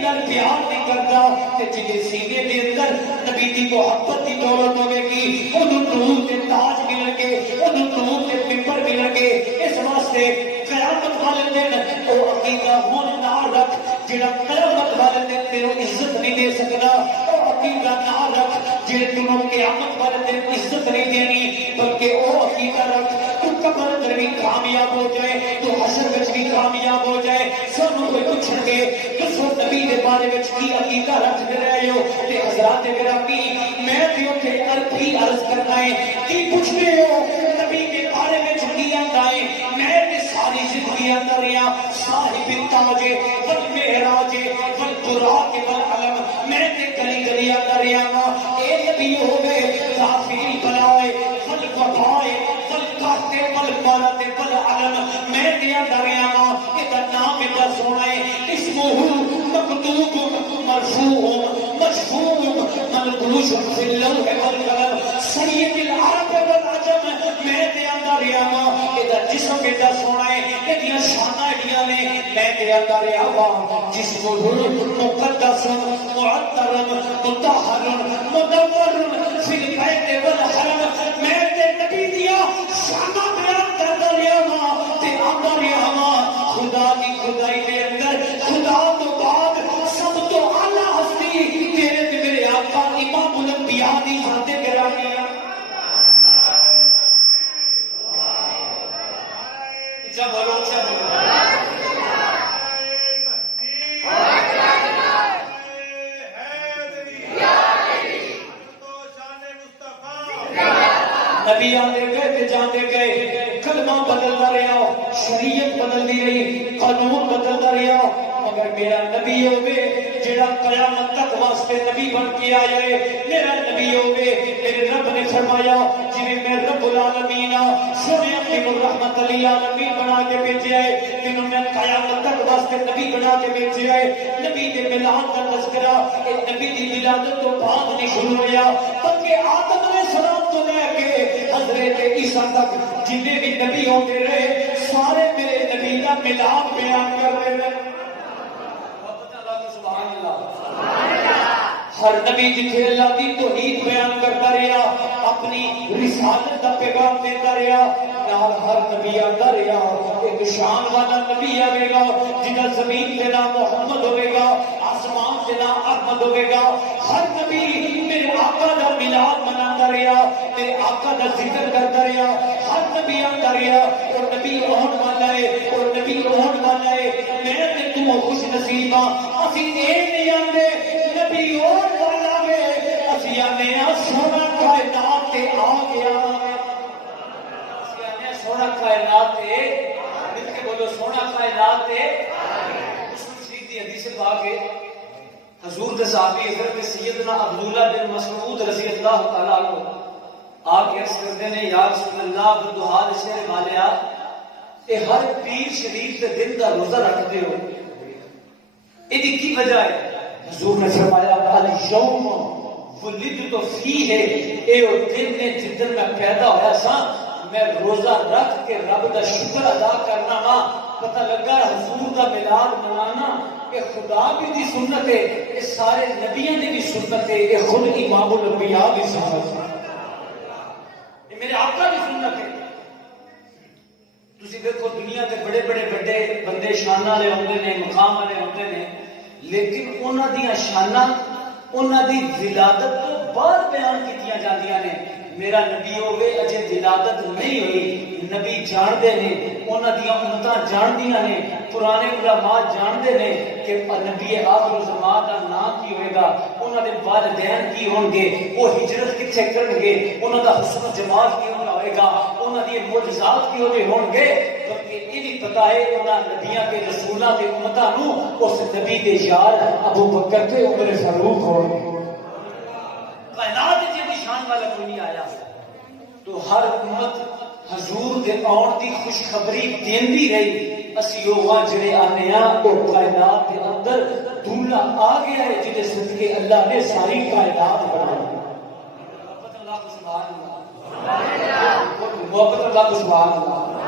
نال پیار نہیں کرتا تے جدے سینے دے اندر نبی دی محبت دی دولت ہوے گی اونوں نور تے تاج ملن گے اونوں نور تے ممبر ملن گے اس واسطے قیامت والے دن او عقیدہ ہون نہ رکھ جڑا قیامت والے دن تیرو عزت نہیں دے سکدا او عقیدہ نہ رکھ جڑے تینوں قیامت والے دن عزت نہیں دینی بلکہ او عقیدہ رکھ تو قبر اندر بھی کامیاب ہو جائے تو حشر وچ بھی کامیاب ہو جائے سانوں کوئی پوچھن گے دسو نبی دے بارے وچ کی عقیدہ رکھتے رہے ہو تے حضرات گرامی میں تے اوتھے عربی عرض کرنا ہے کی پوچھتے ہو نبی کے بارے وچ کی آندا ہے میں تے ساری زندگی اندر رہیا صاحب التاج والمعراج والبراق والعلم میں تے گلی گلی اندر رہیا وا اے نبی ہو گئے کافی بلائے والوبائے والقحط والمرض والعلم میں تے اندر رہیا وا اے دا نام دا سونا ہے اسمہ مکتوب مرفوع مشفوع منقوش فی اللوح والقلم سید العرب والعجم میں تے اندر رہیا وا اے دا جسم دا سونا ہے اے دیاں شاناں ایڈیاں نے میں تے اندر رہیا وا جسمہ مقدس معطر مطہر مدور فی البیت والحرم میں تے نبی دیا شاناں بیان کردا رہیا وا تے اندر رہیا وا خدا کی خدائی دے اندر خدا تو بعد سب تو اعلی ہستی تیرے تے میرے آقا امام الانبیاء دی ذات گرامی جب بولو اچھا بولو نبی آتے گئے تے جاتے گئے کلمہ بدلتا رہا شریعت بدلتی رہی قانون بدلتا رہا مگر میرا نبی ہوگے جڑا قیامت تک واسطے نبی بن کے آئے میرا نبی ہوگے میرے رب نے فرمایا جی میں رب العالمین سونے اپنی رحمت علی عالمین بنا کے بھیجے آئے جنہوں میں قیامت تک واسطے نبی بنا کے بھیجے آئے نبی دے ملاد کا تذکرہ نبی دی ولادت تو بعد نہیں شروع ہوا بلکہ آدم علیہ السلام تو لے کے حضرت عیسیٰ تک جتنے بھی نبی ہوتے رہے سارے میرے نبی کا ملاد بیان کر رہے ہیں ہر نبی جتھے اللہ کی توحید بیان کرتا رہا اپنی رسالت کا پیغام دیتا رہا نال ہر نبی آتا رہا ایک شان والا نبی آئے گا جنہ زمین کے نام محمد ہوئے گا آسمان کے نام احمد ہوئے گا ہر نبی میرے آقا کا ملاد مناتا رہا میرے آقا کا ذکر کرتا رہا ہر نبی آتا رہا اور نبی ہونے والا ہے اور نبی ہونے والا ہے میں تے تو خوش نصیب ہاں اسی اے نہیں آندے نبی ہونے والا ہے اسی آنے سونا کائنات تے آ گیا اسی آنے سونا کائنات تے مل کے بولو سونا کائنات تے مسلم شریف دی حدیث پاک ہے حضور کے صحابی حضرت سیدنا عبداللہ بن مسعود رضی اللہ تعالیٰ عنہ آپ عرض کرتے ہیں یا رسول اللہ بدوحال شہر مالیا اے ہر پیر شریف کے دن کا روزہ رکھتے ہو یہ کی وجہ ہے حضور نے فرمایا الیوم ولدت فیہ اے وہ دن نے جدن میں پیدا ہویا سا میں روزہ رکھ کے رب کا شکر ادا کرنا وا پتہ لگا حضور کا میلاد منانا یہ خدا بھی دی سنت ہے یہ سارے نبیوں دی بھی سنت ہے یہ خود امام الانبیاء بھی سنت ہے یہ میرے آقا بھی سنت ہے تسی دیکھو دنیا کے بڑے بڑے بڑے بندے شان والے ہوندے نے مقام والے ہوندے نے لیکن انہاں دیاں شاناں انہاں دی ولادت تو بعد بیان کیتیاں جاندیاں نے میرا نبی ہوگے اجے ولادت نہیں ہوئی نبی جاندے نے انہاں دیاں امتاں جاندیاں نے پرانے علماء جاندے نے کہ نبی آخر الزمان دا نام کی ہوئے گا انہاں دے والدین کی ہون گے وہ ہجرت کتھے کرن گے انہاں دا حسن و جمال کی ہوئے گا انہاں دی معجزات کی ہون گے بلکہ یہ بھی پتہ ہے انہاں نبیاں کے رسولاں دے امتاں نو اس نبی دے یار ابو بکر تے عمر فاروق ہون گے کائنات جی شان والا کوئی نہیں آیا تو ہر امت حضور دے آن دی خوشخبری دیندی رہی اسی لوگاں جڑے آنے ہاں او کائنات دے اندر دولہ آ گیا ہے جدے صدقے اللہ نے ساری کائنات بنائی محبت اللہ کو سبحان اللہ محبت اللہ کو سبحان اللہ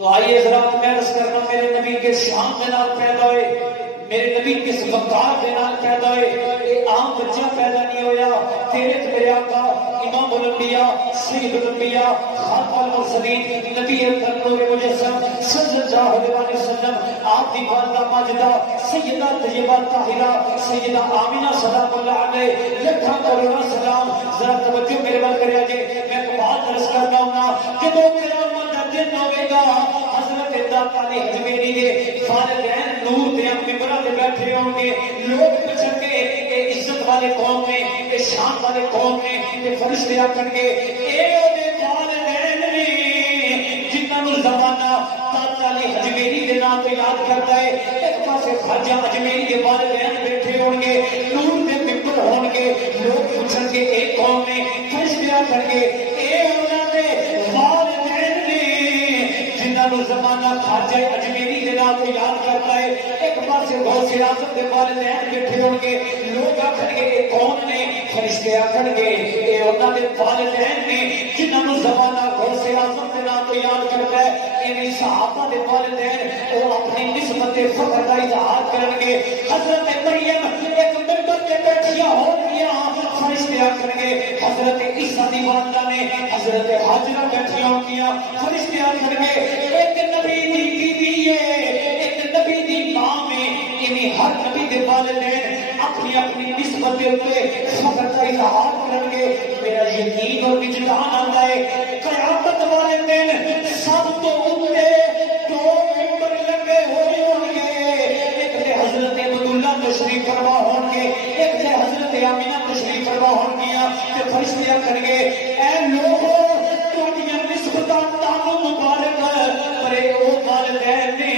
تو آئیے ذرا میں عرض کرنا میرے نبی کے شان کے نال پیدا ہوئے میرے نبی کس وقار کے نال پیدا ہے، یہ عام بچہ پیدا نہیں ہویا، تیرے تے میرے آقا امام الانبیاء سید الانبیاء خاتم المرسلین نبی نور مجسم صلی اللہ علیہ وسلم آپ کی والدہ ماجدہ سیدہ طیبہ طاہرہ سیدہ آمینہ سلام اللہ علیہ لکھا کروڑا سلام. ذرا توجہ میرے بات کرے جی، میں کو بات عرض کرنا ہوں کہ دو قیامت کا دن ہوے گا، حضرت داتا علی حجویری دے والدین نور دے ممبراں تے بیٹھے ہون گے، لوگ پوچھن گے اے عزت والے قوم نے، اے شان والے قوم نے، اے فرشتے آکھن گے اے دے والدین نے جنہاں نوں زمانہ داتا علی حجویری دے نام تے یاد کردا ہے. ایک پاسے خواجہ اجمیری دے والدین بیٹھے ہون گے، نور دے ممبر ہون گے، لوگ پوچھن گے اے قوم نے، فرشتے آکھن گے اے انہاں دے والدین نے جنہاں نوں زمانہ خواجہ اجمیری دے نام تے یاد کردا ہے. ایک پاسے غوث اعظم دے والدین بیٹھے ہون گے، لوگ آکھن گے اے کون نے، فرشتے آکھن گے اے انہاں دے والدین نے جنہاں نوں زمانہ غوث اعظم دے نام تے یاد کردا ہے. انہی صحابہ دے والدین او اپنی نسبت فخر دا اظہار کرن گے. حضرت مریم ایک ممبر تے بیٹھیاں ہون گیاں، فرشتے آکھن گے حضرت عیسیٰ دی والدہ نے حضرت حاجرہ بیٹھیاں ہون گیاں، فرشتے آکھن گے ایک نبی دی بیوی ہے، ایک نبی دی ماں میں. انہی ہر نبی دے والدین اپنی اپنی نسبت دے اوپر فخر دا اظہار کرن گے. میرا یقین اور وجدان آندا ہے قیامت والے دن سب تو اوپر دو ممبر لگے ہوئے ہوں گے. ایک تے حضرت عبداللہ تشریف فرما ہون گے، ایک تے حضرت آمینہ تشریف فرما ہون گیاں. تے فرشتے آکھن گے اے لوگو تہاڈیاں نسبتاں تانوں مبارک، پر اے او والدین نے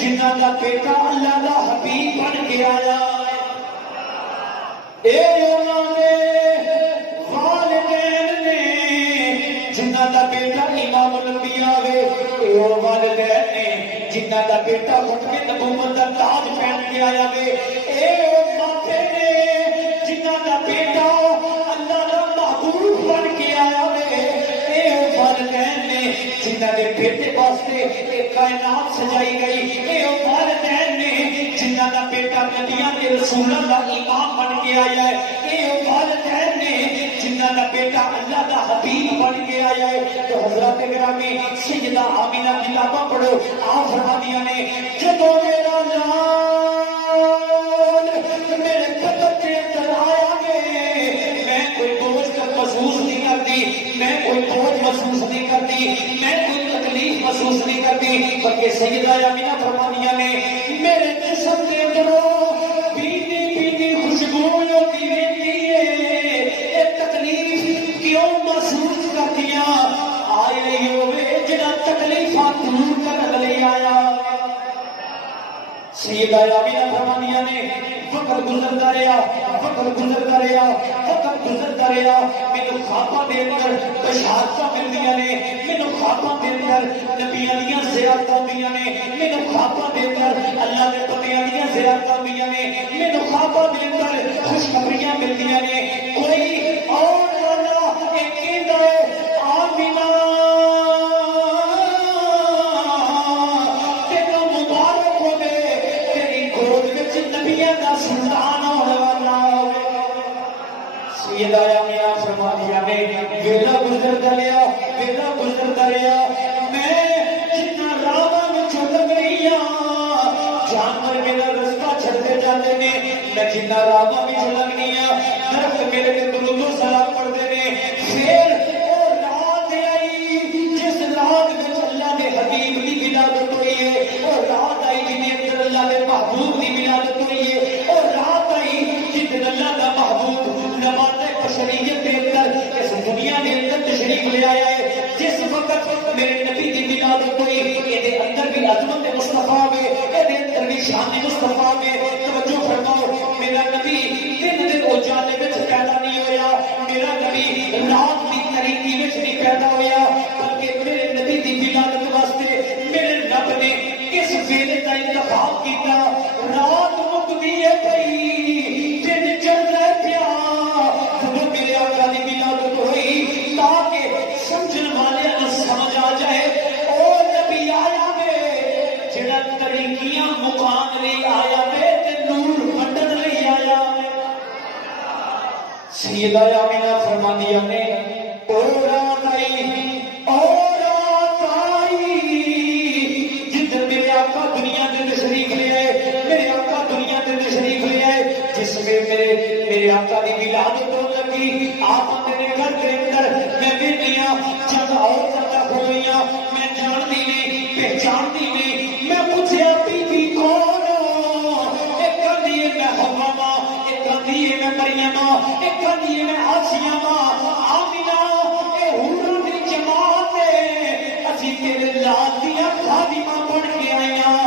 جنہاں دا بیٹا اللہ دا حبیب بن کے آیا. اے انہاں دے والدین نے جنہاں دا بیٹا امام الانبیاء وے. اے او والدین نے جنہاں دا بیٹا اٹھ کے نبوت دا تاج پہن کے آیا وے. اے او ماپے نے جنہاں دا بیٹا اللہ دا محبوب بن کے آیا وے. اے او والدین نے جنہاں دے بیٹے واسطے اے کائنات سجائی گئی. اے او والدین نے جنہاں دا بیٹا نبیاں تے رسولاں دا امام بن کے آیا ہے. اے او والدین نے جنہاں دا بیٹا اللہ دا حبیب بن کے آیا ہے. تو حضرات گرامی سیدہ آمینہ کتاباں پڑھو، آپ فرماندیاں نے جدوں میرا لال میرے بدن کے اندر آیا گے، میں کوئی بوجھ محسوس نہیں کرتی، میں کوئی بوجھ محسوس نہیں کرتی، میں کوئی تکلیف محسوس نہیں کرتی، بلکہ سیدہ آمینہ فرماندیاں نے میرے جسم کے اندروں پیتی پیتی خوشبو ہوتی رہتی ہے. یہ تکلیف کیوں محسوس کرتیاں؟ آئے ہوئے جڑا تکلیفاں دور کرن لئی آیا. سیدہ آمینہ فرماندیاں نے وقت گزرتا رہا، وقت گزرتا رہا، وقت گزرتا رہا. مینوں خواباں دے اندر بشارتاں ملدیاں نے، مینوں خواباں دے اندر نبیاں دیاں زیارتاں ہوندیاں نے، مینوں خواباں دے اندر اللہ دے بندیاں دیاں زیارتاں ہوندیاں نے، مینوں خواباں دے اندر خوشخبریاں ملدیاں نے. کوئی اور والا اے کہندا ہے آمینہ تینوں مبارک ہوے، تیری گود وچ نبیاں دا سلطان ہونے والا ہوے. سیدہ آمینہ فرماندیاں نے ویلا گزرتا رہا، ویلا گزرتا رہا. میں جتنا راواں وچ لنگ رہی ہاں، جانور میرا رستہ چھڈتے جاندے نے. میں جتنا راواں وچ لنگنی ہاں، درخت میرے تے درود و سلام پڑھدے نے. پھر او رات آئی جس رات وچ اللہ دے حبیب دی ولادت ہوئی ہے، او رات آئی جن اندر اللہ دے محبوب دی ولادت ہوئی ہے، او رات آئی جن اللہ دا محبوب نبات بشریت دے اندر اس دنیا دے اندر تشریف لے آیا ہے. جس وقت میرے نبی دی ولادت ہوئی، اے اندر بھی عظمت مصطفیٰ میں، اے اندر بھی شان مصطفیٰ میں. توجہ فرماؤ، میرا نبی دن اجالے وچ پیدا نہیں ہویا. سیدہ آمینہ فرماندیاں نے او رات آئی جدھر میرے آقا دنیا کے تشریف لے آئے، میرے آقا دنیا کے تشریف لے آئے، جس میں میرے آقا کی ولادت ہو لگی، آپ میرے گھر کے اندر میں بیٹیاں چند اور پیدا ہو گئیاں، میں جانتی نہیں پہچانتی نہیں، میں پوچھا بی بی کون ہو؟ ایک کہتی ہے میں حوا ماں، ایک کہتی ہے میں مریم ماں، ایک کہتی ہے میں آسیہ ماں، آمینہ اے حوروں دی جماعت ہے، اسی تیرے لال دیا خادمہ بن کے آئیاں۔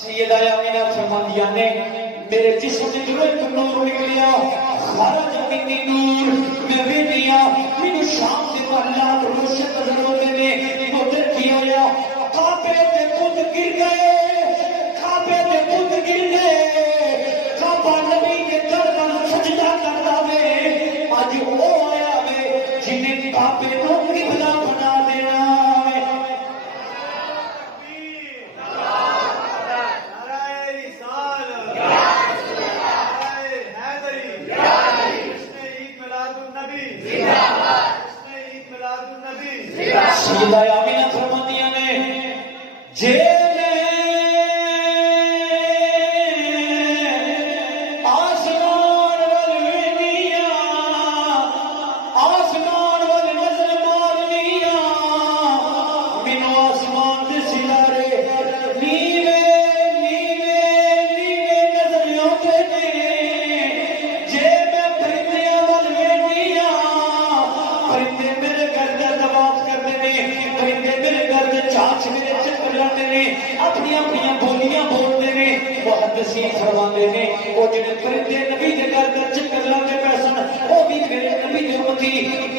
سیدہ آمینہ فرماندیاں نے میرے جسم سے جو ایک نور نکلیا، خرج منی نور، میں ویدیا مینو شام سے اللہ روشن نظر ہوتے نے مدر کیا یا کعبے تے بت گر گئے، کعبے تے بت گر گئے، کعبہ نبی کے در پر سجدہ کرتا وے، اج وہ آیا وے جنہیں کعبے کو قبلہ بنا دینا ہے۔ سیدہ آمینہ فرماندیاں نے جے آسمان وال نظر مارنیاں، مینو آسمان دے ستارے نیوے نظر آتے نے، جے میں پرندیاں وال وینیاں، پرندے میرے گھر دا طواف کرتے ہیں، پرندے میرے گھر دے چاچ میرے چکر لاتے ہیں، اپنی اپنی بولیاں بولتے ہیں، محدثین فرماتے ہیں وہ جڑے پرندے نبی دے گھر دے چکر لاتے پے سن، وہ بھی میرے نبی دے امتی،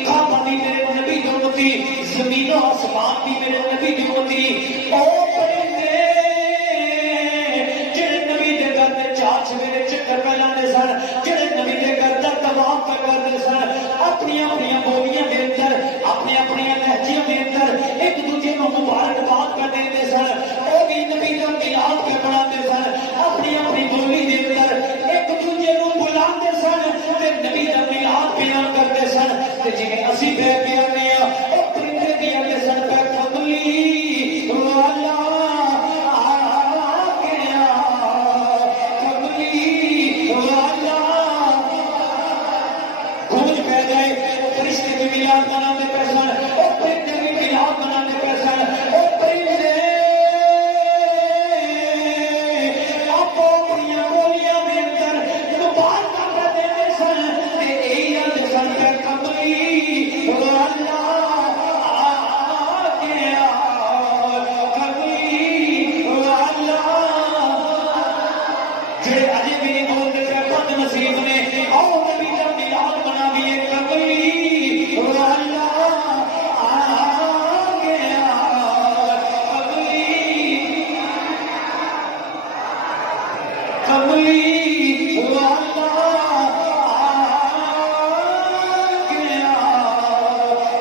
کعبہ بھی میرے نبی دے امتی، زمین و آسمان بھی میرے نبی دے امتی، او پرندے جڑے نبی دے گھر دے چاچ میرے چکر پہ لاتے سن، جڑے نبی دے گھر دا طواف کرتے سن، اپنی اپنی بولیاں دے اندر، اپنی اپنی لہجیاں دے اندر ایک دوسرے کو مبارکباد کر دیتے سن، وہ بھی نبی کا میلاد کے بناتے سن، اپنی اپنی بولی دے اندر ایک دوسرے کو بلاتے سن تے نبی کا میلاد بیان کرتے سن، تے جویں اسی بے بیانے آ او پرندے دی اگے سن پہ کملی والا آ گیا، کملی والا گونج پہ گئے، فرشتے بھی میلاد مناتے پے سن، او پرندے بھی میلاد مناتے پے سن، او پرندے آپ اپنی بولیاں دے اندر مبارکاں کر دیتے سن، تے اے آندے سن کہ کملی والا آ گیا، کملی والا، جڑے اجے بھی نہیں بولتے پے بد نصیب نے، آؤ نبی کا میلاد منا دیے، کملی والا آ گیا، کملی والا آ گیا،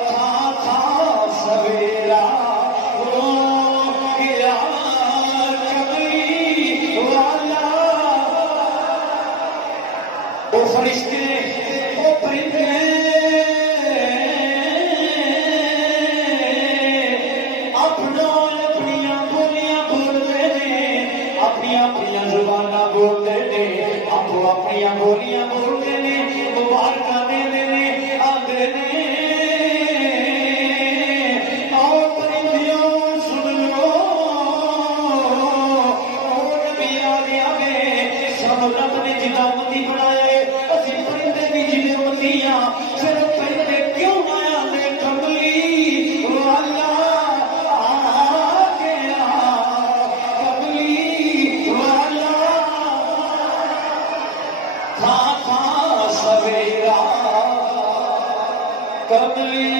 تھا سویرا ہو گیا، کملی والا، وہ فرشتے وہ پرندے اپنیاں بولیاں بولتے ہیں، اپنیاں زباناں بولتے ہیں، اپو اپنیاں بولیاں بولتے ہیں، مبارکاں دیندے نے، آندے نے آؤ پرندیاں سن لو، او نبی آ گیا وے، سب رب نے جدا امتی بنایا ہے، اسی پرندے بھی جدے امتی ہاں، پھر پرندے کیوں نہ آندے کملی والا آ گیا، کملی والا، تھا سویرا، کملی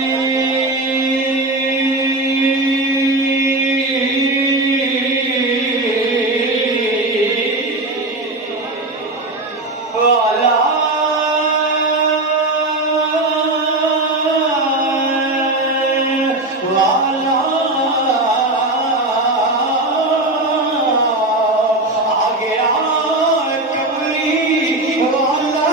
والا، والا آ گیا، کملی والا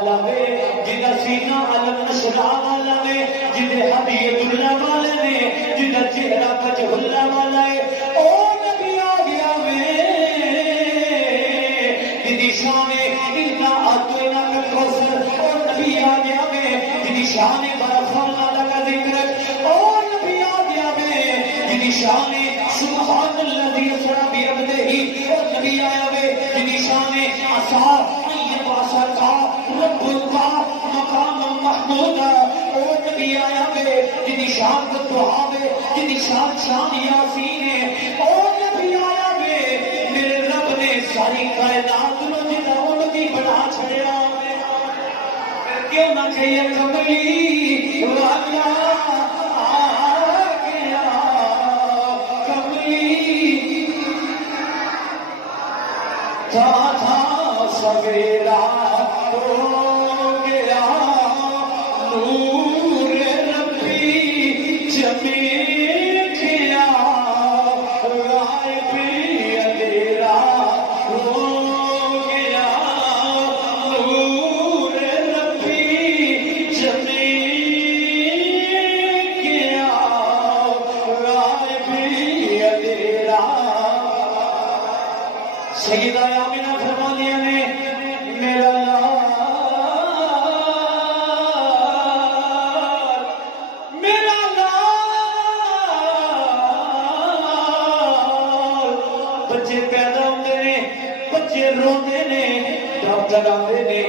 والا وے جدا سینہ علم نشرا والا وے جدے حدیث اللہ والے نے جدا چہرہ کچھ اللہ والا ہے او نبی آ گیا وے جدی شان اتنا اتنا کوثر او نبی آ گیا وے جدی شان برف والا کا ذکر او نبی آ گیا وے جدی شان سبحان الذي اسرا بعبده او نبی آیا وے جدی شان عصا کا رب کا مقام محمود او نبی آیا وے جدی شان دعا وے جدی شان یاسین ہے او نبی آیا وے میرے رب نے ساری کائنات نو جدا ان کی بنا چھڑیا پھر کیوں نہ کہیے کملی والا آ گیا کملی تھا سویرا ہو گیا نور ربی جمی کھیا رائے بھی اندھیرا ہو گیا نور ربی جمی کھیا رائے بھی اندھیرا سیدہ آمینہ فرما دیا نے میرا لال میرا لال بچے پیدا ہوتے نے بچے روتے نے ڈاکٹر آتے نے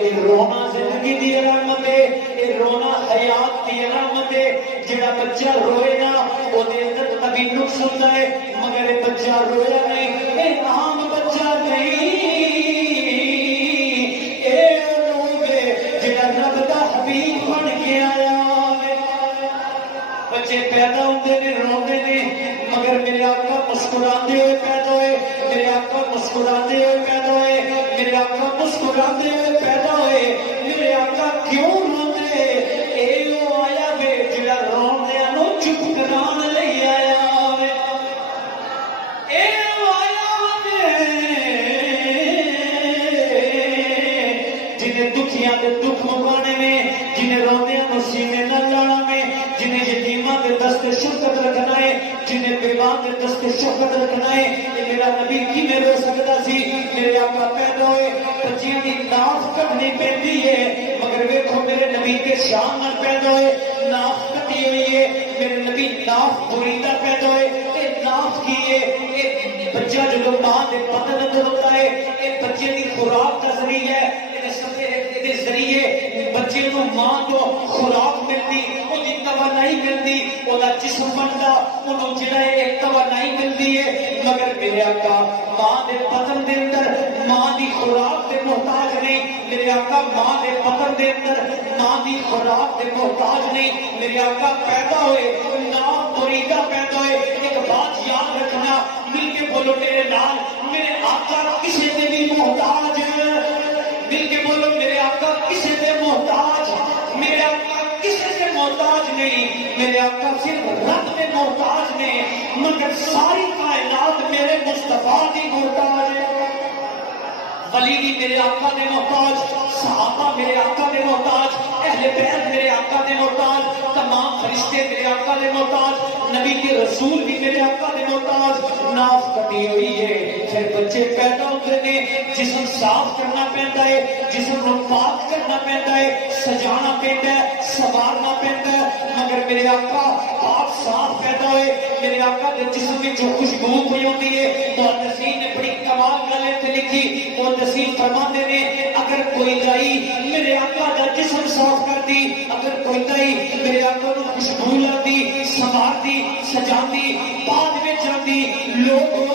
یہ رونا زندگی دی علامت ہے یہ رونا حیات دی علامت ہے جڑا بچہ روئے نا وہ دے اندر کبھی نقص ہوتا ہے مگر یہ بچہ رویا نہیں یہ عام بچہ نہیں حبیب بن کے آیا بچے پیدا ہوتے نے روتے نے مگر میرے آقا مسکراتے ہوئے پیدا ہوئے میرے آقا مسکراتے ہوئے پیدا ہوئے میرے آقا مسکراتے ہوئے پیدا ہوئے میرے آقا کیوں روتے اے وہ آیا وے جڑا روندے نو چپ کران لئی آیا وے اے وہ آیا وے جنہیں دکھیاں دے دکھ مکانے میں جنہیں روندیاں نو سینے نہ لانا میں جنہیں یتیماں دے دست شفقت رکھنا ہے جنہیں بیوان دے دست شفقت رکھنا ہے یہ میرا نبی کی میں رو سکتا سی میرے آقا پیدا ہوئے بچیاں دی ناف کٹنی پیندی ہے مگر ویکھو میرے نبی کے شان نال پیدا ہوئے ناف کٹی ہوئی ہے میرے نبی ناف بریدہ پیدا ہوئے اے ناف کی ہے اے بچہ جو ماں دے بدن اندر ہوتا ہے اے بچے دی خوراک کا ذریعہ ہے ذریعے بچے کو ماں کو خوراک ملتی وہ توانائی ملتی وہ جسم بنتا انہوں جڑا ایک توانائی ملتی ہے مگر میرے آقا ماں دے بدن دے اندر ماں دی خوراک دے محتاج نہیں میرے آقا ماں دے بدن دے اندر ماں دی خوراک دے محتاج نہیں میرے آقا پیدا ہوئے نام بریدہ پیدا ہوئے ایک بات یاد رکھنا مل کے بولو میرے نال میرے آقا کسی دے بھی محتاج مل کے بولو میرے آقا کسی سے محتاج میرے آقا کسی سے محتاج نہیں میرے آقا صرف رب میں محتاج نہیں مگر ساری کائنات میرے مصطفیٰ کی محتاج ہے ولی بھی میرے آقا دے محتاج صحابہ میرے آقا دے محتاج اہل بیت میرے آقا دے محتاج تمام فرشتے میرے آقا دے محتاج نبی کے رسول بھی میرے آقا دے محتاج ناف کٹی ہوئی ہے پھر بچے پیدا ہوتے نے جسم صاف کرنا پہنتا ہے جسم کو پاک کرنا پہنتا ہے سجانا پہنتا ہے سوارنا پہنتا ہے مگر میرے آقا پاک صاف پیدا ہوئے میرے آقا کے جسم میں جو خوشبو ہوئی ہوتی ہے محدثین نے بڑی کمال گلے سے لکھی محدثین فرماتے نے اگر کوئی دائی میرے آقا کا جسم صاف کر دی اگر کوئی دائی میرے آقا کو خوشبو لاتی سنوارتی سجاتی بعد میں چاہتی لوگوں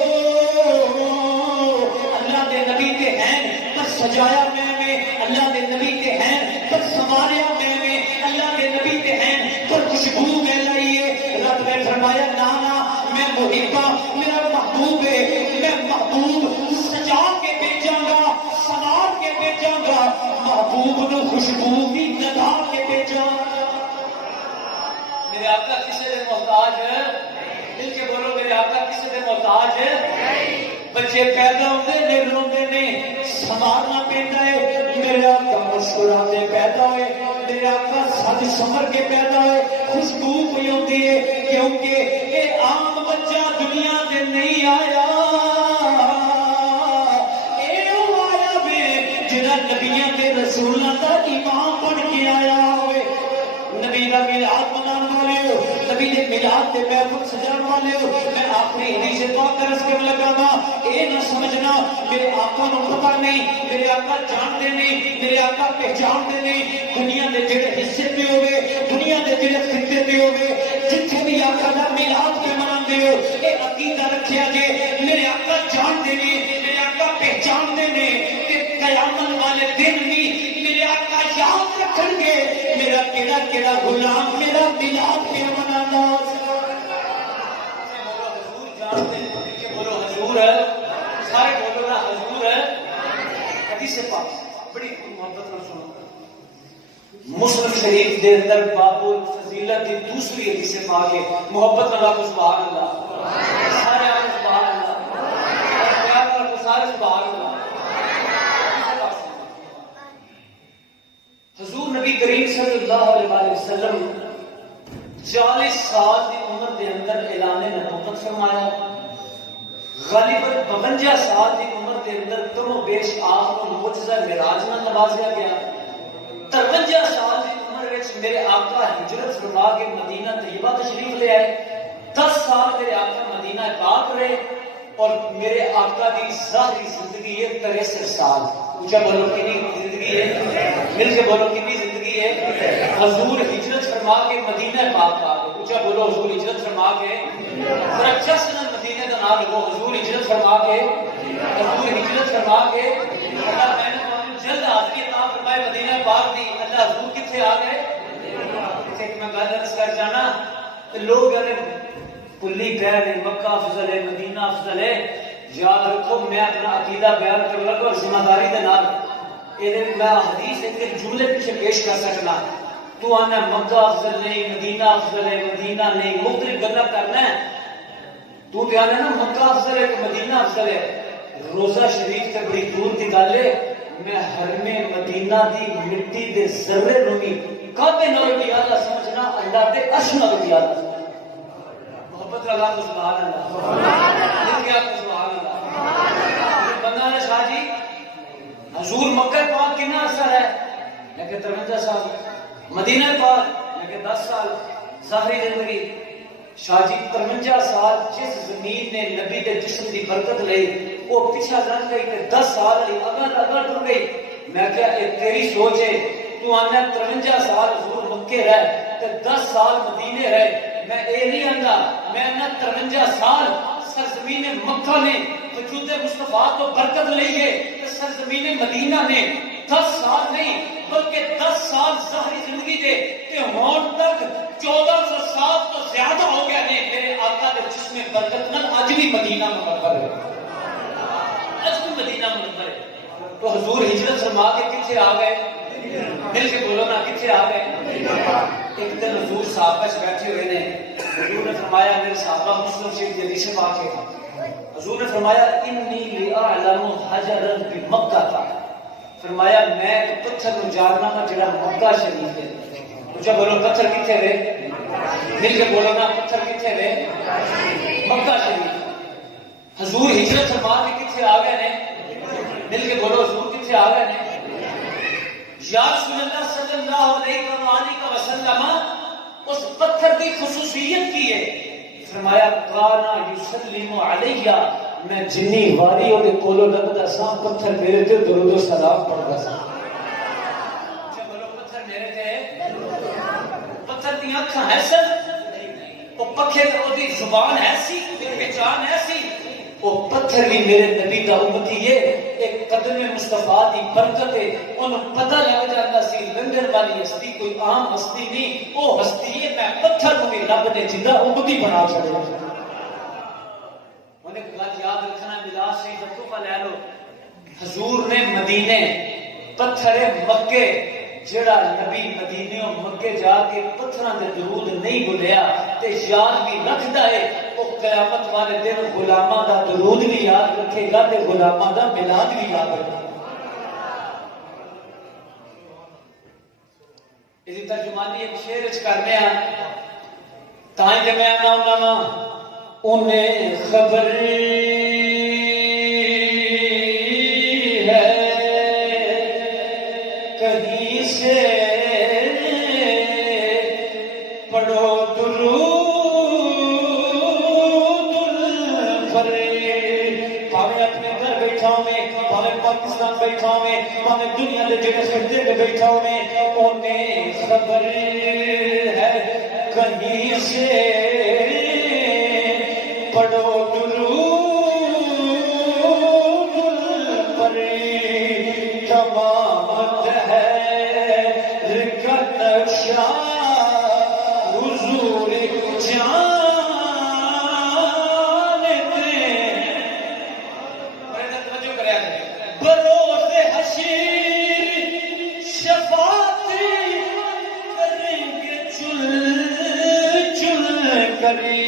اللہ دے نبی کے ہیں بس سجایا میں اللہ دے نبی کے ہیں بس سنواریا میں اللہ دے نبی کے ہیں پر خوشبو میں لائیے رب نے فرمایا نانا میں محبہ میرا محبوب ہے میں محبوب سجا کے بیچاں گا سنوار کے بیچاں گا محبوب نو خوشبو بھی لگا کے بیچاں میرے آقا کسی دے محتاج ہے دل کے بولو میرے آقا کسی دے محتاج ہے بچے پیدا ہوتے نے روندے نے سنوارنا پہنتا ہے میرے آقا مسکرا کے پیدا ہوئے میرے آقا سج سمر کے پیدا ہوئے خوشبو کوئی ہوتی ہے کیونکہ یہ عام بچہ دنیا سے نہیں آیا نبیاں کے رسولوں کا امام بن کے آیا ہوئے نبی کا میلاد منانے والے ہو نبی کے میلاد کے محفل سجانے والے ہو میں اپنی حدیث پاک کا رس کرنے لگا نا یہ نہ سمجھنا میرے آقا کو پتہ نہیں میرے آقا جانتے نہیں میرے آقا پہچانتے نہیں دنیا کے جڑے حصے پہ ہوئے دنیا کے جڑے خطے پہ ہوئے جتنے بھی آقا کا میلاد کے مناتے ہو یہ عقیدہ رکھیا جے میرے آقا جانتے نہیں میرے آقا پہچانتے نہیں قیامت والے دن بھی میرے آقا یاد رکھن گے میرا کیڑا کیڑا غلام میرا میلاد پہ منانا بولو حضور ہے سارے بولو نا حضور ہے حدیث پاک بڑی محبت سے سنو مسلم شریف کے اندر باب الفضیلت کی دوسری حدیث پاک ہے محبت اللہ کو سبحان اللہ سارے آپ سبحان اللہ پیار اللہ کو سارے سبحان اللہ حضور نبی کریم صلی اللہ علیہ وسلم 40 سال کی عمر کے اندر اعلان نبوت فرمایا غالباً 52 سال کی عمر کے اندر کم و بیش آپ کو معجزہ معراج میں نوازیا گیا 53 سال کی عمر میں میرے آقا ہجرت فرما کے مدینہ طیبہ تشریف لے آئے 10 سال میرے آقا مدینہ پاک رہے اور میرے آقا کی ظاہری زندگی ہے 63 سال اونچا بولو کتنی زندگی ہے مل کے بولو کتنی زندگی ہے حضور ہجرت فرما کے مدینہ پاک آ گئے اونچا بولو حضور ہجرت فرما کے ذرا جشن مدینہ کا نام لگو حضور ہجرت فرما کے حضور ہجرت فرما کے اللہ میں نے جلد حاضری عطا فرمائے مدینہ پاک دی اللہ حضور کتنے آ گئے کتنے میں گل عرض کر جانا لوگ کلی کہہ رہے مکہ افضل ہے مدینہ افضل ہے یاد رکھو میں اپنا عقیدہ بیان کر لگا اور ذمہ داری دے نال میں حدیث ایک جملے پیچھے پیش کر سکنا تو آنا مکہ افضل نہیں مدینہ افضل ہے مدینہ نہیں مختلف گلا کرنا ہے تو بھی آنا نا مکہ افضل ہے کہ مدینہ افضل ہے روزہ شریف سے بڑی دور کی گل ہے میں حرم مدینہ دی مٹی دے ذرے نو بھی کعبے نال بھی اعلی سمجھنا اللہ دے عرش نال بھی اعلی محبت لگا تو سبحان اللہ دل کیا تو سبحان اللہ بندہ نے شاہ جی حضور مکہ پاک کتنا عرصہ ہے میں کہ 53 سال مدینہ پاک میں کہ 10 سال ظاہری زندگی شاہ جی 53 سال جس زمین نے نبی کے جسم کی برکت لئی وہ پیچھا جان گئی کہ 10 سال علی اگر ٹر گئی میں کہ یہ تیری سوچ ہے تو آنا 53 سال حضور مکے رہ تے 10 سال مدینے رہ میں اے نہیں آندا میں نہ 53 سال سرزمین مکہ نے وجود مصطفیٰ تو برکت لئی ہے کہ سرزمین مدینہ نے 10 سال نہیں بلکہ 10 سال ظاہری زندگی دے کہ ہون تک 1400 سال تو زیادہ ہو گیا نے میرے آقا کے جسم برکت نہ اج بھی مدینہ منور ہے اج بھی مدینہ منور ہے تو حضور ہجرت فرما کے کتنے آ گئے مل کے بولو نا کتنے آ گئے ایک دن حضور صحابہ سے بیٹھے ہوئے نے حضور نے فرمایا میرے صحابہ مسلم شریف کے حدیث پاک ہے حضور نے فرمایا انی لأعلم حجرا بمکہ تھا فرمایا میں پتھر کو جاننا نا جڑا مکہ شریف ہے مجھے بولو پتھر کتنے رہے مل کے بولو نا پتھر کتنے رہے مکہ شریف حضور ہجرت فرما کے کتنے آ گئے نے مل کے بولو حضور کتنے آ گئے نے یا رسول اللہ صلی اللہ علیہ وآلہ وسلم اس پتھر کی خصوصیت کی ہے فرمایا کانا یسلم علیہ میں جنی واری اور کولو لگتا سا پتھر میرے تے درود و سلام پڑھتا سا اچھا بولو پتھر میرے تے پتھر دی آنکھاں ایسا وہ پکھے دی زبان ایسی پہچان ایسی وہ پتھر بھی میرے نبی کا امتی ہے ایک قدم مصطفیٰ دی برکت ہے انہوں پتہ لگ جاتا سی لنگر والی ہستی کوئی عام ہستی نہیں وہ ہستی ہے میں پتھر کو بھی رب نے زندہ امتی بنا چھڑے انہیں بات یاد رکھنا ملا سے دکھوفہ لے لو حضور نے مدینے پتھر مکے جڑا نبی مدینے و مکے جا کے پتھراں دے درود نہیں بولیا تے یاد بھی رکھدا ہے وہ قیامت والے دن غلاماں دا درود بھی یاد رکھے گا تے غلاماں دا میلاد بھی یاد رکھے گا اس کی ترجمانی ایک شعر وچ کرنے ہاں تائیں کہ میں آنا ہونا انہیں خبر ہے کہیں سے پڑھو درود الفر پاوے اپنے گھر بیٹھا میں پاوے پاکستان بیٹھا میں پاوے دنیا دے جڑے خطے تے بیٹھا میں انہیں خبر ہے کہیں سے پڑھو درود الفر تمام دہر کا نقشہ حضور جانتے بروز حشیر شفاعت کریں گے چل چل کری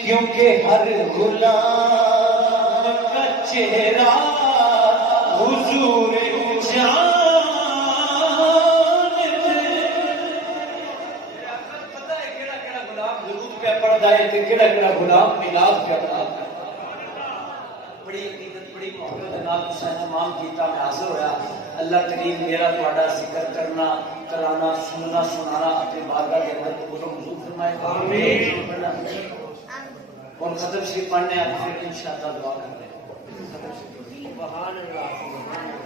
کیونکہ ہر غلام کا چہرہ حضور جانتے پتہ ہے کیڑا کیڑا غلام درود پہ پڑھدا ہے تے کیڑا کیڑا غلام میلاد پہ پڑھدا ہے بڑی عقیدت بڑی محبت کے نال تساں تمام کیتا میں حاضر ہویا اللہ کریم میرا تہاڈا ذکر کرنا کرانا سننا سنانا اپنی بارگاہ کے اندر قبول و منظور فرمائے آمین اور ختم شریف پڑھنے ہیں پھر انشاءاللہ دعا کرتے ہیں سبحان اللہ